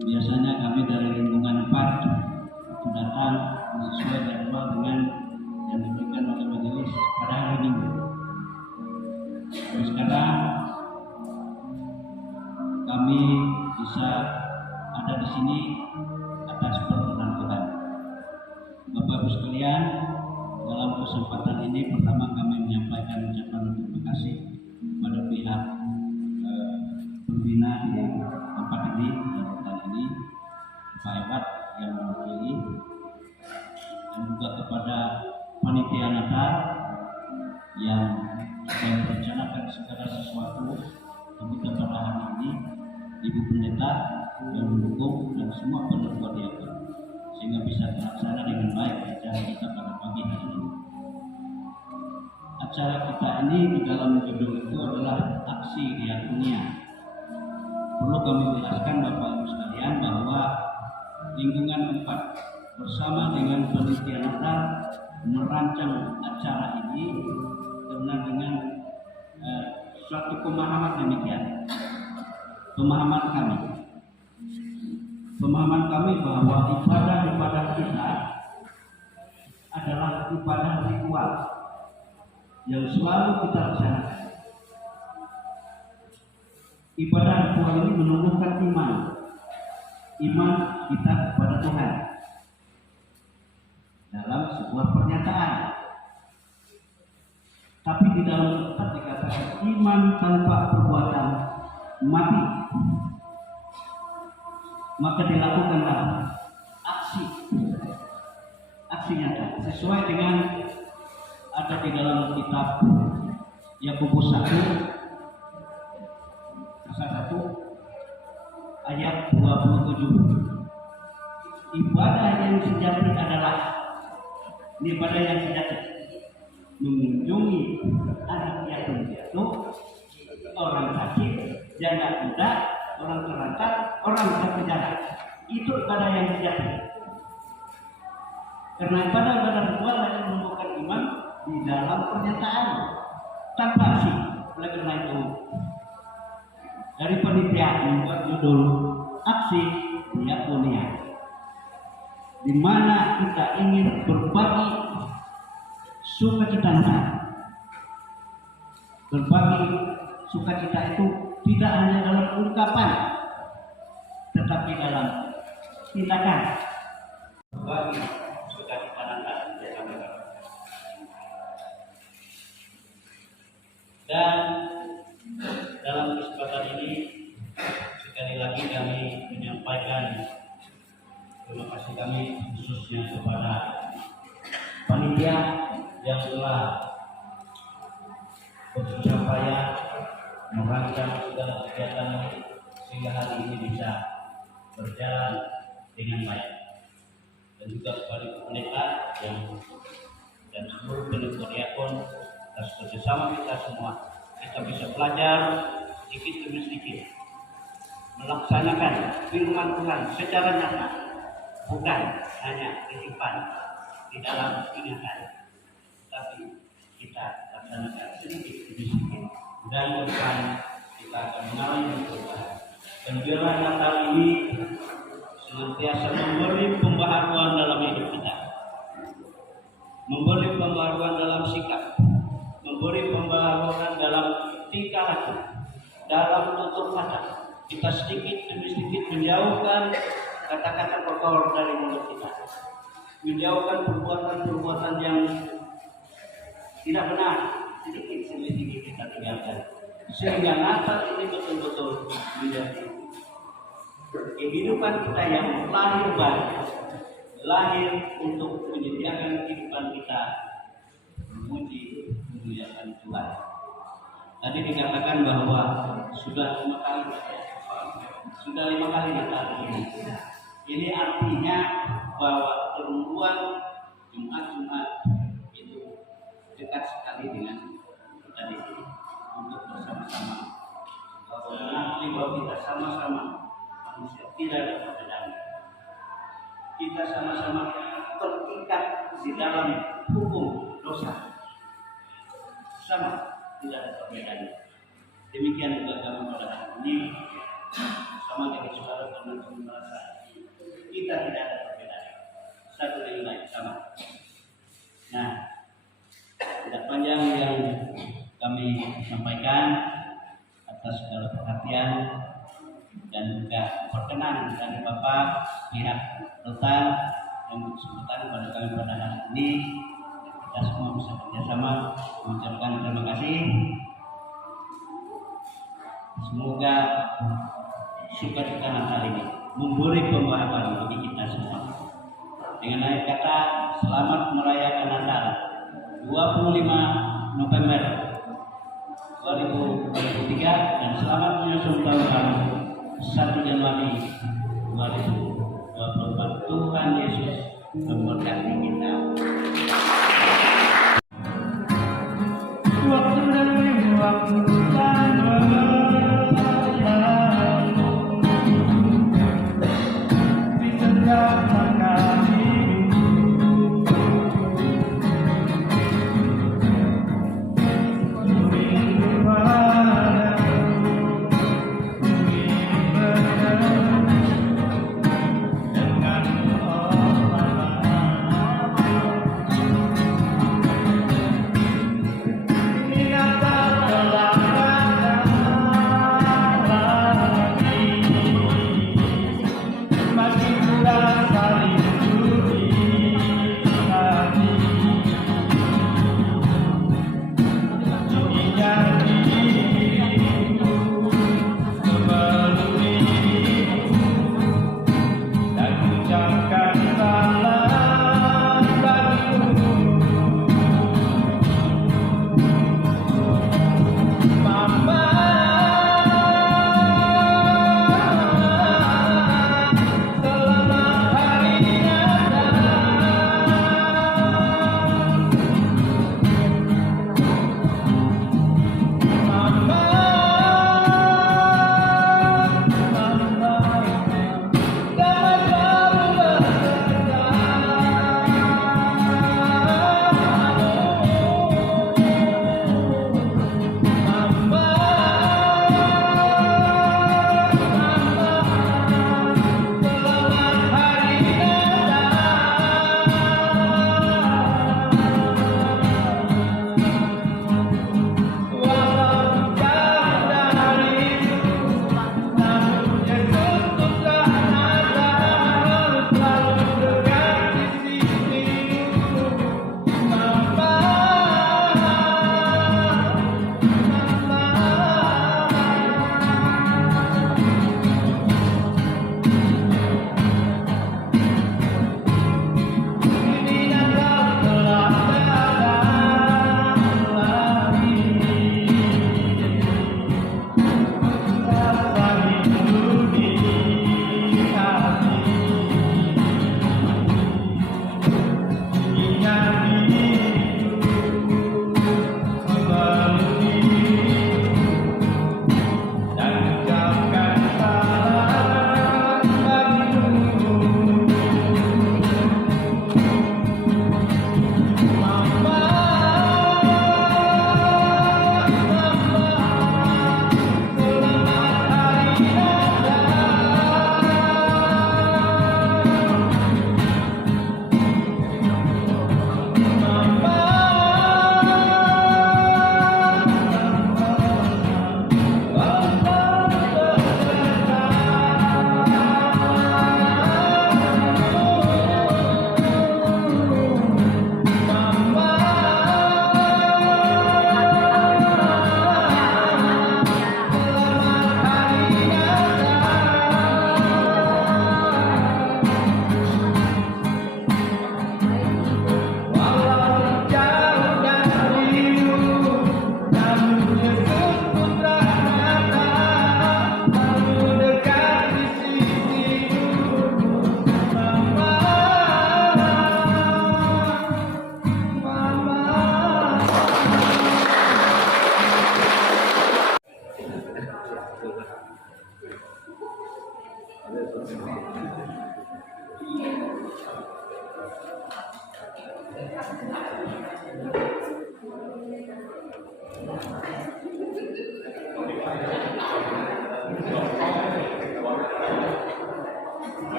Biasanya kami dari lingkungan 4 datang sesuai jadwal dengan yang diberikan oleh majelis pada hari Minggu. Terus sekarang kami bisa ada di sini atas perkenan Tuhan. Bapak Ibu sekalian, dalam kesempatan ini pertama kami menyampaikan ucapan terima kasih kepada pihak pembina di tempat ini, dan ini Pak Ebat yang mewakili, dan juga kepada panitia Natal yang sudah merencanakan segala sesuatu untuk pada hari ini, Ibu Pendeta yang mendukung dan semua penerima diakon sehingga bisa terlaksana dengan baik acara kita pada pagi hari ini. Acara kita ini di dalam judul itu adalah aksi diakonia. Perlu kami jelaskan Bapak Ibu sekalian bahwa lingkungan 4 bersama dengan panitia Natal merancang acara ini karena dengan suatu pemahaman demikian. Pemahaman kami bahwa ibadah kita adalah ibadah ritual yang selalu kita laksanakan. Ibadah ritual ini menumbuhkan iman kita kepada Tuhan dalam sebuah pernyataan. Tapi di dalam tempat dikatakan iman tanpa perbuatan mati. Maka dilakukanlah aksi nyata sesuai dengan ada di dalam kitab Yakobus 1 pasal 1 ayat 27. Ibadah yang sejati adalah mengunjungi anak yatim piatu, orang sakit, janda budak, orang terlantar, orang terpenjara. Itu ibadah yang sejati. Karena ibadah ritual hanya menumbuhkan iman di dalam pernyataan tanpa aksi. Oleh karena itu, dari panitia membuat judul aksi diakonia, di mana kita ingin berbagi sukacita Natal. Berbagi sukacita itu tidak hanya dalam ungkapan, tetapi dalam tindakan. Berbagi sukacita Natal. Dan dalam kesempatan ini sekali lagi kami menyampaikan terima kasih kami khususnya kepada panitia yang telah bersusah payah merancang segala kegiatan sehingga hari ini bisa berjalan dengan baik, dan juga kepada pendeta dan seluruh pendeta diakon atas kerjasama kita semua. Kita bisa belajar sedikit demi sedikit melaksanakan firman Tuhan secara nyata, bukan hanya titipan di dalam ingatan, tapi kita laksanakan sedikit demi sedikit. Dan depan kita akan mengalami perubahan. Penjualan Natal ini senantiasa memberi pembaharuan dalam hidup kita, memberi pembaharuan dalam sikap, memberi pembaharuan dalam tingkah laku, dalam tutur kata. Kita sedikit demi sedikit menjauhkan kata-kata kotor dari mulut kita, menjauhkan perbuatan-perbuatan yang tidak benar, sedikit demi sedikit kita tinggalkan, sehingga Natal ini betul-betul menjadi kehidupan kita yang lahir baru, lahir untuk menyediakan kehidupan kita memuji memuliakan Tuhan. Tadi dikatakan bahwa sudah 5 kali Natal ini. Ini artinya bahwa perempuan Jumat itu dekat sekali dengan kita di sini untuk bersama-sama mengakui bahwa kita sama-sama manusia, tidak ada perbedaan. Kita sama-sama terikat di dalam hukum dosa, sama, tidak ada perbedaan. Demikian juga kami pada hari ini sama dengan saudara, karena kami merasa kita tidak ada perbedaan, satu dengan lain sama. Nah, tidak panjang yang kami sampaikan atas segala perhatian dan juga perkenan dari Bapak pihak Rutan yang bersangkutan pada kami pada hari ini. Kita semua bisa bekerjasama mengucapkan terima kasih. Semoga sukacita Natal ini memberi pembaharuan bagi kita semua. Dengan akhir kata, selamat merayakan Natal 25 November 2023 dan selamat menyusul tahun baru 1 Januari 2024. Tuhan Yesus memberkati kita. Waktu demi waktu Natal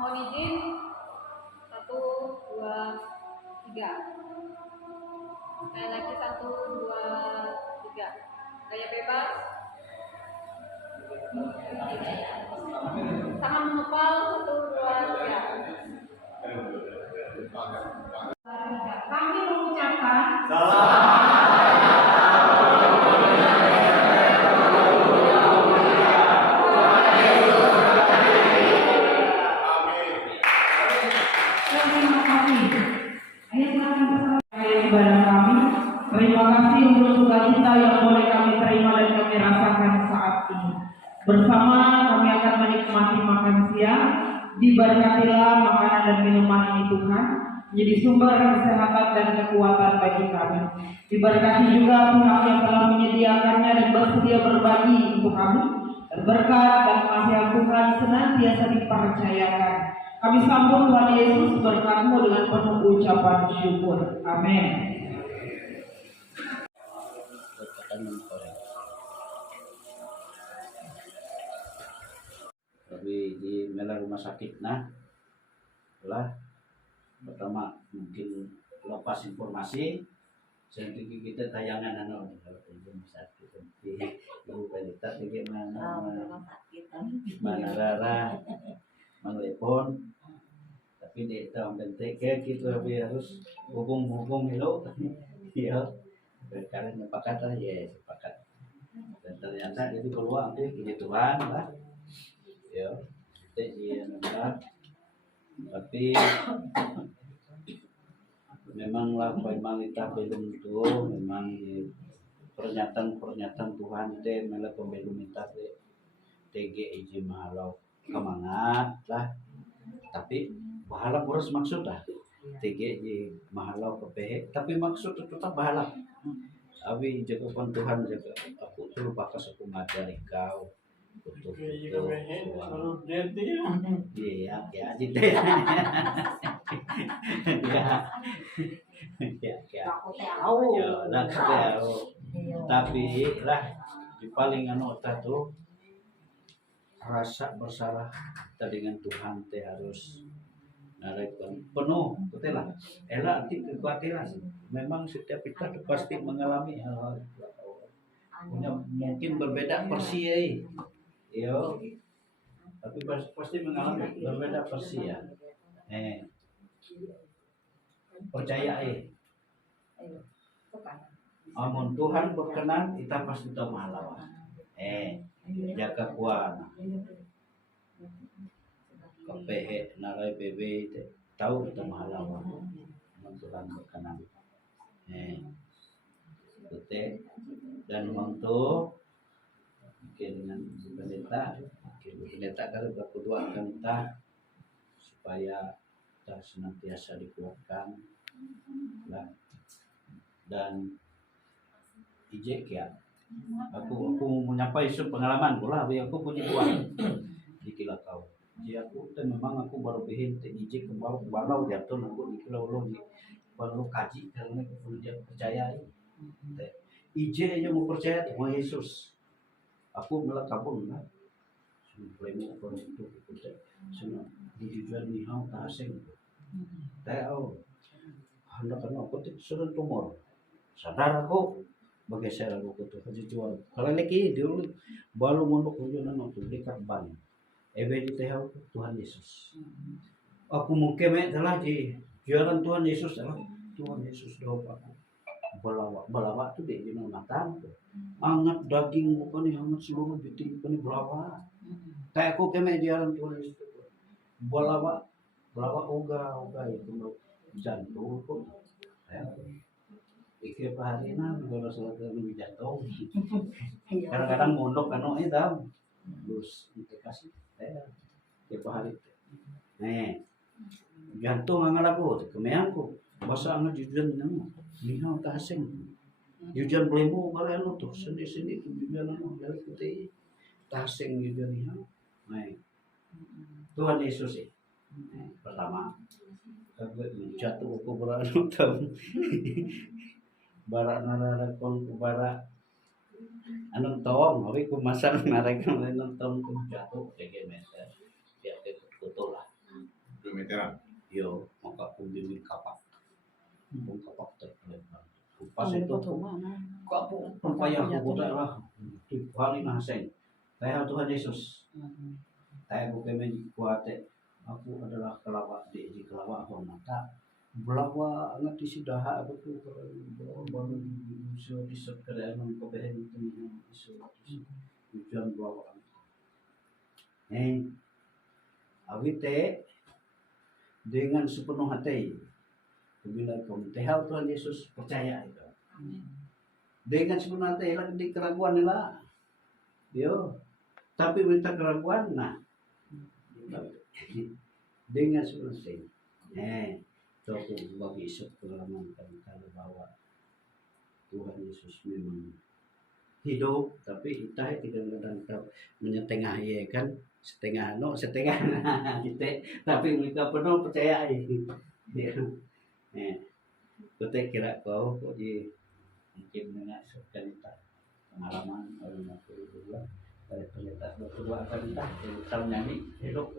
Mohon izin, 1, 2, 3. Sekali lagi 1, 2, 3. Gaya bebas. Tangan mengepal, 1, 2, 3. Kami mengucapkan ibadah kami. Terima kasih untuk sukacita yang boleh kami terima dan kami rasakan saat ini. Bersama kami akan menikmati makan siang. Diberkatilah makanan dan minuman ini Tuhan, menjadi sumber kesehatan dan kekuatan bagi kami. Diberkati juga pihak yang telah menyediakannya dan bersedia berbagi untuk kami. Dan berkat dan kasihan Tuhan senantiasa dipercayakan. Kami sambut Tuhan Yesus berkat-Mu dengan penuh ucapan syukur. Amin. Tapi di Mela rumah sakit lah pertama mungkin lepas informasi sehingga kita tayangan kalau bisa ibu balita bagaimana mana rara menelpon tapi dia tahu bentek kita harus hubung hello ya kalian sepakat lah ya sepakat dan ternyata jadi peluang deh Tuhan lah ya dia tapi memanglah memang kita belum tuh memang pernyataan Tuhan teh malah pembelum minta teh TG izin mahalau kemangat lah tapi bahala boros maksud lah TG di mahalau kepehe tapi maksud tetap bahala abi jaga pun Tuhan jaga aku terus bakas aku ngajari kau betul iya ya aja deh ya tapi lah di paling tuh rasa bersalah dengan Tuhan teh harus narikkan penuh betul lah elah arti kekhawatiran memang setiap kita pasti mengalami hal-hal punya mungkin berbeda persia yo tapi pasti mengalami berbeda persia percaya amun Tuhan berkenan kita pasti tahu melawan jaga kuat kepehe narai bebe tahu kita melawan amun Tuhan berkenan betul dan untuk mungkin dengan pendeta kalau berdoa kita supaya kita senantiasa dikuatkan dan ijek ya aku menyapa isu pengalaman pula aku punya uang di kilau kau jadi aku dan memang aku baru bikin ijek ke bawah jatuh aku di kilau lo di baru kaji karena aku dia percaya ijek yang mau percaya sama Yesus aku melakabun lah semua pun itu semua dijual nih hau tak asing tahu hendak kena aku tuh sudah tumor. Sadar aku bergeser aku ke Tuhan jual. Kalau lagi dulu baru mondok hujan aku dekat ban. Ebe di Tuhan Yesus. Aku mungkin telah di jalan Tuhan Yesus adalah Tuhan Yesus doa aku. Balawak tu dia matang tu. Angat daging bukan ni, angat seluruh biting bukan ni balawak. Tak aku kemek jalan Tuhan Yesus. Balawak oga itu jantung pun. Ikir hari na kalau selesai lebih jatuh. Kadang-kadang mondok kan itu terus kasih tiap hari. Jantung angat aku, kemeangku. Bahasa angat jujuran nama. Minang kasing. Jujuran pelemu kalau tuh seni jujuran nama dari putih. Kasing jujuran ini. Tuhan Yesus sih. Pertama, jatuh ke berat tahu. Barak nara kon ke barak. Anong tawang, tapi ku masang narekan anong tawang ku jatuh 3 meter. Ya betul lah. 2 meteran. Yo, maka ku bimbing kapak. Bung kapak terlebar. Pas itu aku payah aku budak lah. Paling naseng. Saya Tuhan Yesus. Saya bukan menjikuate. Aku adalah kelawak di kelawak aku mata. Belawa angat isi daha aku tu baru usia di sekedar mengkobeh itu isu tujuan belawa. Awite dengan sepenuh hati. Bila kau tehal Tuhan Yesus percaya itu. Dengan sepenuh hati lah di keraguan lah. Yo. Tapi minta keraguan nah. Dengan sepenuh hati. Itu aku bagi pengalaman kalau bahwa Tuhan Yesus memang hidup, tapi kita kadang-kadang menyetengah ya kan, setengah kita, tapi mereka penuh percaya ini. Kita kira kau di mungkin dengan cerita pengalaman orang aku dulu dari cerita berdua akan kita tahu nyanyi hidup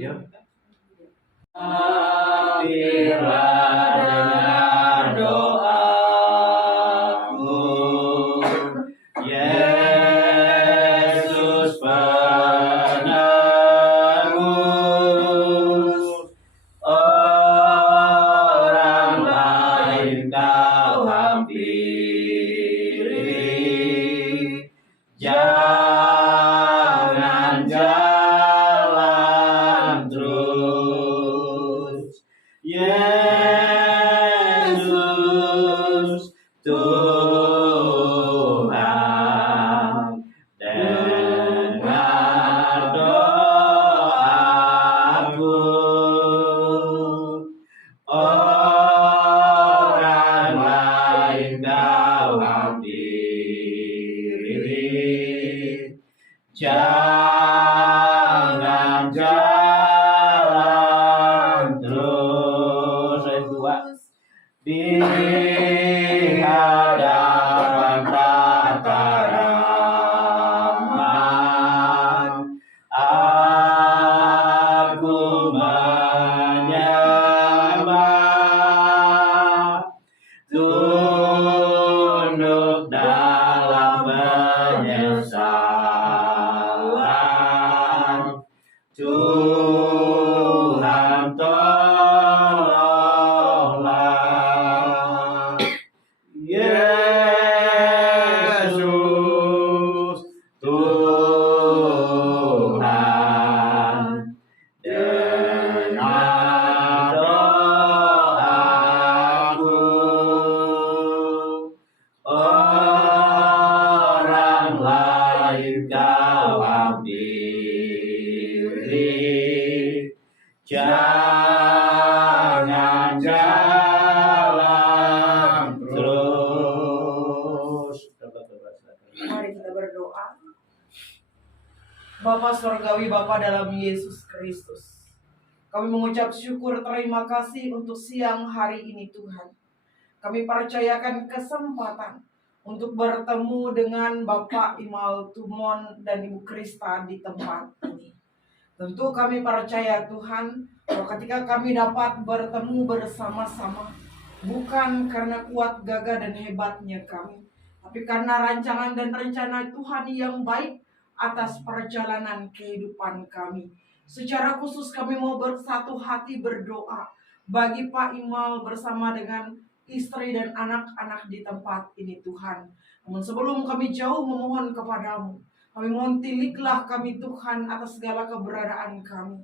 ya. Akhirlah dengan doaku, Yesus penebus, orang lain kau hampiri, jangan jalan terus. Yesus Tuhan, dengar doaku, orang lain kau hampiri, jangan jalan terus. Di hadapan tata rahmat, aku menyembah, tunduk dalam penyesalan. Tuhan tolonglah, Yesus Tuhan, dengar doaku, orang lain kau hampiri, jangan jalan terus. Mari kita berdoa. Bapa Surgawi, Bapa dalam Yesus Kristus, kami mengucap syukur terima kasih untuk siang hari ini Tuhan. Kami percayakan kesempatan untuk bertemu dengan Bapak Imal Tumon dan Ibu Krista di tempat ini. Tentu kami percaya Tuhan Bahwa ketika kami dapat bertemu bersama-sama, bukan karena kuat gagah dan hebatnya kami, tapi karena rancangan dan rencana Tuhan yang baik atas perjalanan kehidupan kami. Secara khusus kami mau bersatu hati berdoa bagi Pak Imal bersama dengan istri dan anak-anak di tempat ini Tuhan. Namun sebelum kami jauh memohon kepadamu, kami mohon tiliklah kami Tuhan atas segala keberadaan kami.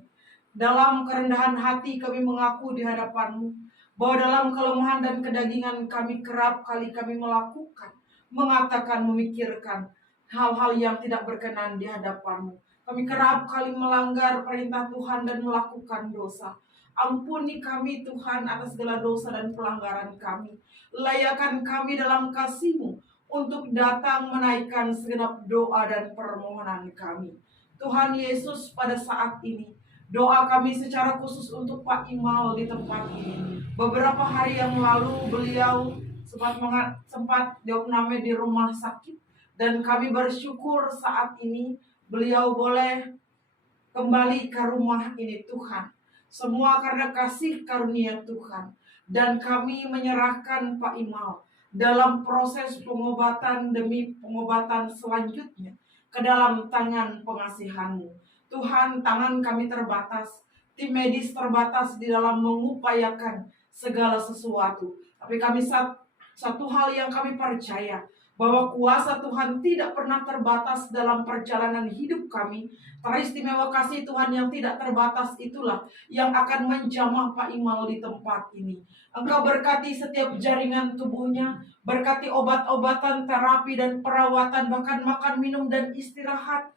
Dalam kerendahan hati kami mengaku di hadapan-Mu bahwa dalam kelemahan dan kedagingan kami kerap kali kami melakukan, mengatakan, memikirkan hal-hal yang tidak berkenan di hadapan-Mu. Kami kerap kali melanggar perintah Tuhan dan melakukan dosa. Ampuni kami Tuhan atas segala dosa dan pelanggaran kami. Layakan kami dalam kasih-Mu untuk datang menaikkan segenap doa dan permohonan kami. Tuhan Yesus, pada saat ini doa kami secara khusus untuk Pak Imal di tempat ini. Beberapa hari yang lalu beliau sempat diopname di rumah sakit, dan kami bersyukur saat ini beliau boleh kembali ke rumah ini Tuhan. Semua karena kasih karunia Tuhan. Dan kami menyerahkan Pak Imal dalam proses pengobatan demi pengobatan selanjutnya ke dalam tangan pengasihan-Mu. Tuhan, tangan kami terbatas, tim medis terbatas di dalam mengupayakan segala sesuatu. Tapi kami satu hal yang kami percaya, bahwa kuasa Tuhan tidak pernah terbatas dalam perjalanan hidup kami. Teristimewa kasih Tuhan yang tidak terbatas itulah yang akan menjamah Pak Imal di tempat ini. Engkau berkati setiap jaringan tubuhnya, berkati obat-obatan, terapi dan perawatan, bahkan makan, minum dan istirahat,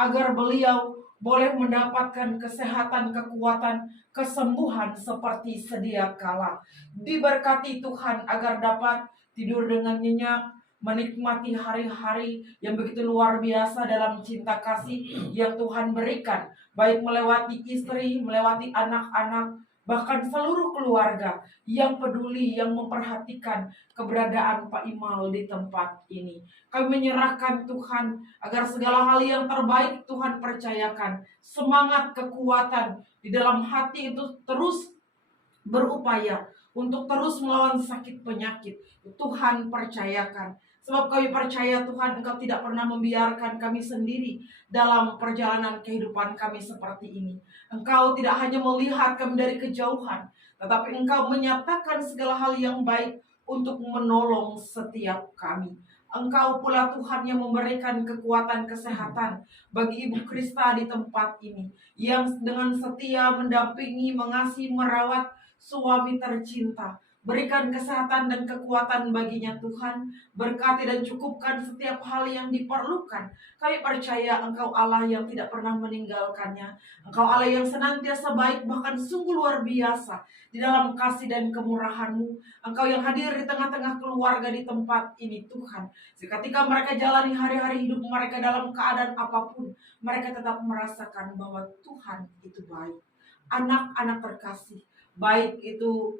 agar beliau boleh mendapatkan kesehatan, kekuatan, kesembuhan seperti sedia kala. Diberkati Tuhan agar dapat tidur dengan nyenyak, menikmati hari-hari yang begitu luar biasa dalam cinta kasih yang Tuhan berikan, baik melewati istri, melewati anak-anak, bahkan seluruh keluarga yang peduli, yang memperhatikan keberadaan Pak Imal di tempat ini. Kami menyerahkan Tuhan agar segala hal yang terbaik Tuhan percayakan. Semangat, kekuatan di dalam hati itu terus berupaya untuk terus melawan sakit penyakit. Tuhan percayakan. Sebab kami percaya Tuhan, Engkau tidak pernah membiarkan kami sendiri dalam perjalanan kehidupan kami seperti ini. Engkau tidak hanya melihat kami dari kejauhan, tetapi Engkau menyatakan segala hal yang baik untuk menolong setiap kami. Engkau pula Tuhan yang memberikan kekuatan kesehatan bagi Ibu Krista di tempat ini, yang dengan setia mendampingi, mengasihi, merawat suami tercinta. Berikan kesehatan dan kekuatan baginya Tuhan. Berkati dan cukupkan setiap hal yang diperlukan. Kami percaya Engkau Allah yang tidak pernah meninggalkannya. Engkau Allah yang senantiasa baik, bahkan sungguh luar biasa di dalam kasih dan kemurahan-Mu. Engkau yang hadir di tengah-tengah keluarga di tempat ini Tuhan. Ketika mereka jalani hari-hari hidup mereka dalam keadaan apapun, mereka tetap merasakan bahwa Tuhan itu baik. Anak-anak terkasih, baik itu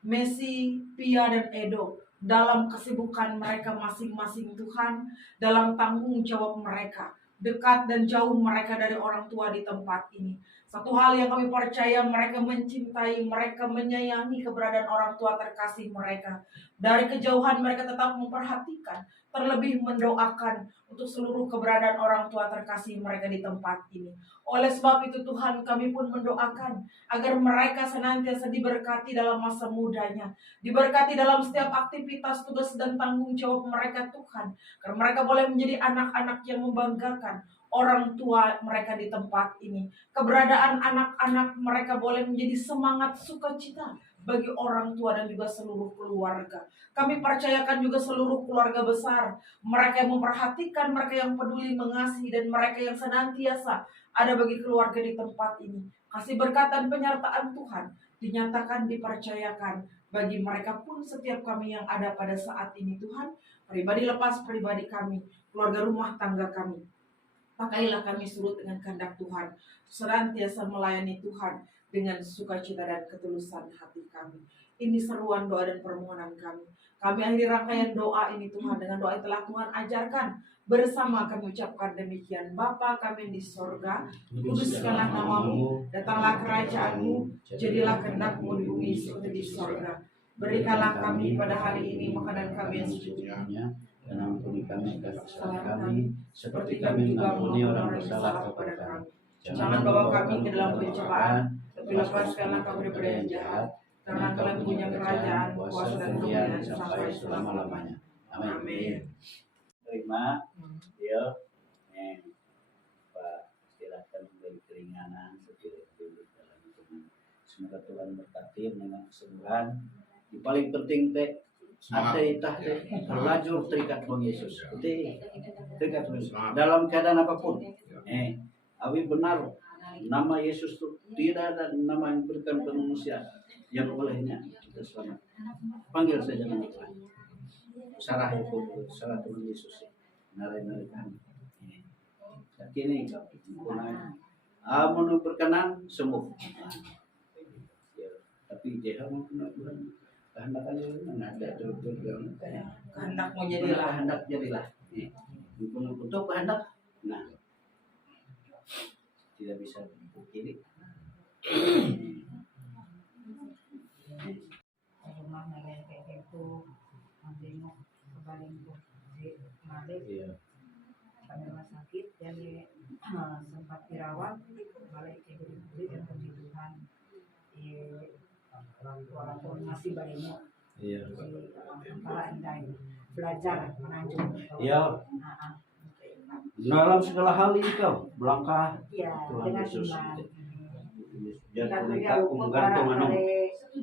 Messi, Pia, dan Edo, dalam kesibukan mereka masing-masing Tuhan, dalam tanggung jawab mereka, dekat dan jauh mereka dari orang tua di tempat ini. Satu hal yang kami percaya, mereka mencintai, mereka menyayangi keberadaan orang tua terkasih mereka. Dari kejauhan mereka tetap memperhatikan, terlebih mendoakan untuk seluruh keberadaan orang tua terkasih mereka di tempat ini. Oleh sebab itu Tuhan, kami pun mendoakan agar mereka senantiasa diberkati dalam masa mudanya, diberkati dalam setiap aktivitas, tugas dan tanggung jawab mereka Tuhan, agar mereka boleh menjadi anak-anak yang membanggakan orang tua mereka di tempat ini. Keberadaan anak-anak mereka boleh menjadi semangat sukacita bagi orang tua dan juga seluruh keluarga. Kami percayakan juga seluruh keluarga besar, mereka yang memperhatikan, mereka yang peduli, mengasihi, dan mereka yang senantiasa ada bagi keluarga di tempat ini. Kasih berkat dan penyertaan Tuhan dinyatakan, dipercayakan bagi mereka pun setiap kami yang ada pada saat ini Tuhan. Pribadi lepas pribadi kami, keluarga rumah tangga kami. Pakailah kami surut dengan kehendak Tuhan, senantiasa melayani Tuhan dengan sukacita dan ketulusan hati kami. Ini seruan doa dan permohonan kami. Kami akhiri rangkaian doa ini Tuhan dengan doa yang telah Tuhan ajarkan. Bersama kami ucapkan demikian. Bapa kami di sorga, kuduskanlah namamu, datanglah kerajaanmu, jadilah kehendak-mu di bumi seperti di sorga. Berikanlah kami pada hari ini makanan kami yang secukupnya, dan ampuni kami atas kesalahan kami, seperti kami mengampuni orang bersalah kepada kami. Jangan bawa kami ke dalam pencobaan, tapi lepaskanlah kami daripada yang jahat, karena Engkau punya kerajaan, kuasa dan kemuliaan sampai selama-lamanya. Amin. Terima, dia, Pak, silakan memberi keringanan sedikit dalam hidup. Semoga Tuhan berkati dengan kesembuhan. Yang paling penting teh, ate itah teh terlanjur terikat dengan Yesus. Terikat dengan Yesus. Dalam keadaan apapun. Awi benar, nama Yesus itu tidak ada nama yang berikan manusia yang olehnya kita selamat. Panggil saja nama Tuhan. Sarah itu, Sarah Tuhan Yesus. Narai-narai kami. Kini amun berkenan sembuh. Tapi dia mau kena Tuhan. Kehendak ada kehendakmu jadilah. Kehendak jadilah. Untuk kehendak. Nah, tidak bisa kiri. Rumah nelayan kayak gitu, menjenguk kembali untuk Malik pada rumah sakit, jadi sempat dirawat, Malik diberi dan puji Tuhan, walaupun masih banyak antara indah belajar menanjung. Iya. Dalam segala hal ini kau melangkah Tuhan Yesus. Jatuh nekat penggantungan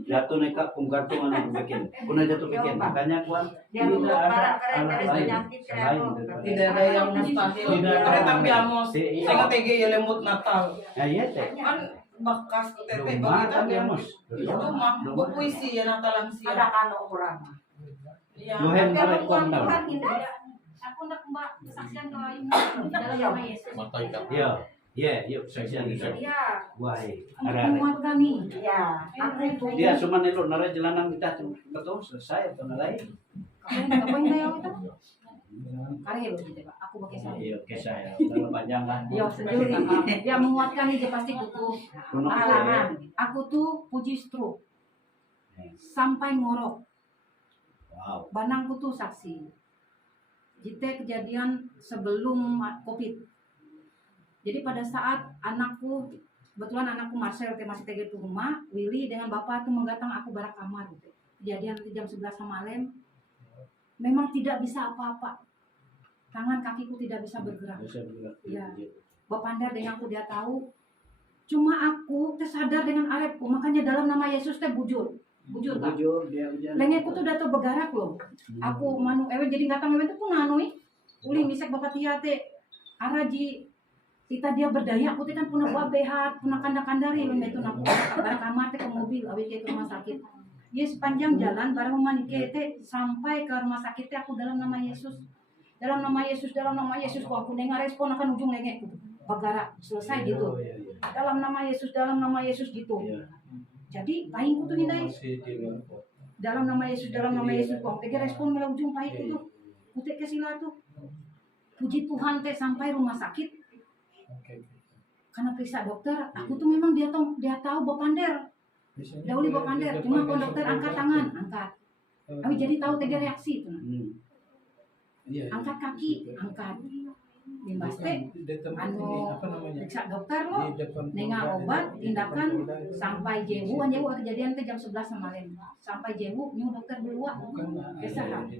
jatuh nekat penggantungan bikin. Kuna jatuh bikin. Makanya kuan tidak ada alat lain selain tidak ada yang mustahil. Tapi Amos, saya ngetege ya lembut Natal. Nah iya teh. Kan bekas tete begitu Amos. Itu mah puisi ya Natalan sih. Ada kan orang. Iya. Luhen balik kuan dah. Aku nak mbak kesaksian kalau ini dalam nama Yesus. Iya. Iya, yuk saksian itu. Iya. Wah, Menguat kami. Ya. Dia cuma nelo narai jalanan kita betul selesai atau narai. Kapan yang itu? Karya begitu Pak. Aku pakai saya. Iya, oke saya. Kalau panjang lah. Iya, sejujur dia menguatkan itu pasti butuh pengalaman. Aku tuh puji stroke sampai ngorok. Wow. Banangku tuh saksi. Jite kejadian sebelum COVID. Jadi pada saat anakku, kebetulan anakku Marcel masih tinggal di rumah, Willy dengan bapak itu menggatang aku barak kamar gitu. Kejadian jam 11 malam, memang tidak bisa apa-apa. Tangan kakiku tidak bisa bergerak. Ya. Bapak Andar dengan aku dia tahu. Cuma aku tersadar dengan alepku, makanya dalam nama Yesus teh bujur. Bujur kan? Bujur dia ujian. Lenganku tuh udah tuh bergerak loh. Aku manu ewe jadi gatang ewe tuh pun nganui. Uli misek bapak tiate araji kita dia berdaya aku kan punah buat behat punah kandari when itu nak barang kamar ke mobil awi ke rumah sakit. Ya sepanjang jalan barang manike sampai ke rumah sakit aku dalam nama Yesus. Dalam nama Yesus, dalam nama Yesus kok aku dengar respon akan ujung lengekku. Bagara selesai gitu. Dalam nama Yesus, dalam nama Yesus gitu. Jadi pahingku tuh hindai. Dalam nama Yesus, dalam nama Yesus kok tega respon melalui ujung pahingku tuh. Kutek ke sila tuh. Puji Tuhan teh sampai rumah sakit. Karena periksa dokter, aku tuh memang dia tahu Bapander. Dahulu Bapander, cuma kalau dokter angkat tangan, angkat. Aku jadi tahu tega reaksi tuh. Angkat kaki, angkat. Limbas teh, anu periksa dokter lo, nenga obat, tindakan sampai jewu kejadian teh jam 11 malam. Sampai jewu, nyu dokter berdua. Kesahan.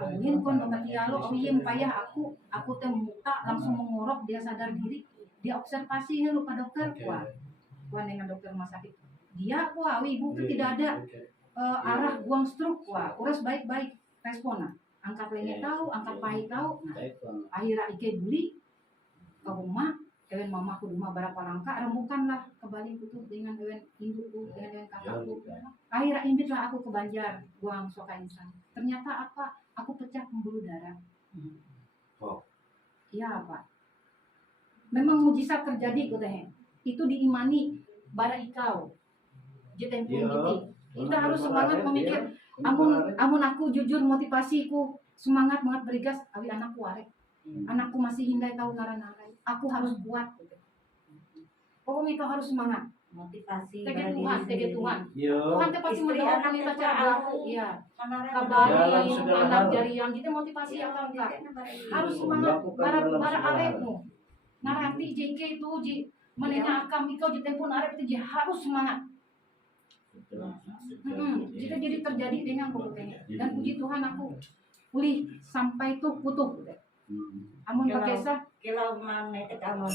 Amin kon obat tialo, awiem payah aku teh muka langsung mengorok, dia sadar diri. Dia observasi ya lupa dokter, wah dengan dokter rumah sakit. Dia, wah ibu tuh tidak ada arah buang stroke, wah urus baik-baik responnya. Angkat lengket tahu, angkat pahi tahu. Nah, akhirnya ike beli ke rumah, ewen mamaku rumah berapa langkah, rembukan lah kembali tutup dengan ewen indukku, dengan ewen kakakku. Akhirnya indit lah aku ke Banjar, buang soka insan. Ternyata apa? Aku pecah pembuluh darah. Iya Pak. Memang mujizat terjadi katanya. Itu diimani bara ikau. Jeten pun Kita harus semangat memikir. Amun aku jujur motivasiku semangat banget berigas. Awi anakku arek. Anakku masih hindai tahu narai-narai. Aku harus kuat. Pokoknya itu harus semangat. Motivasi Tege Tuhan, tege Tuhan. Yo. Tuhan itu pasti Istri melihat anak kita itu cara aku. aku. Iya. Dalam Kabari, sederhana. anak jarian, kita motivasi apa enggak? Harus semangat. Bara arepmu. Narati JK itu ji menenya akam ikau di tempun arep itu ji harus semangat. Jika jadi terjadi dengan pokoknya. Dan puji Tuhan aku pulih sampai tuh putuh. Amun pakai sah kilau mana itu kamu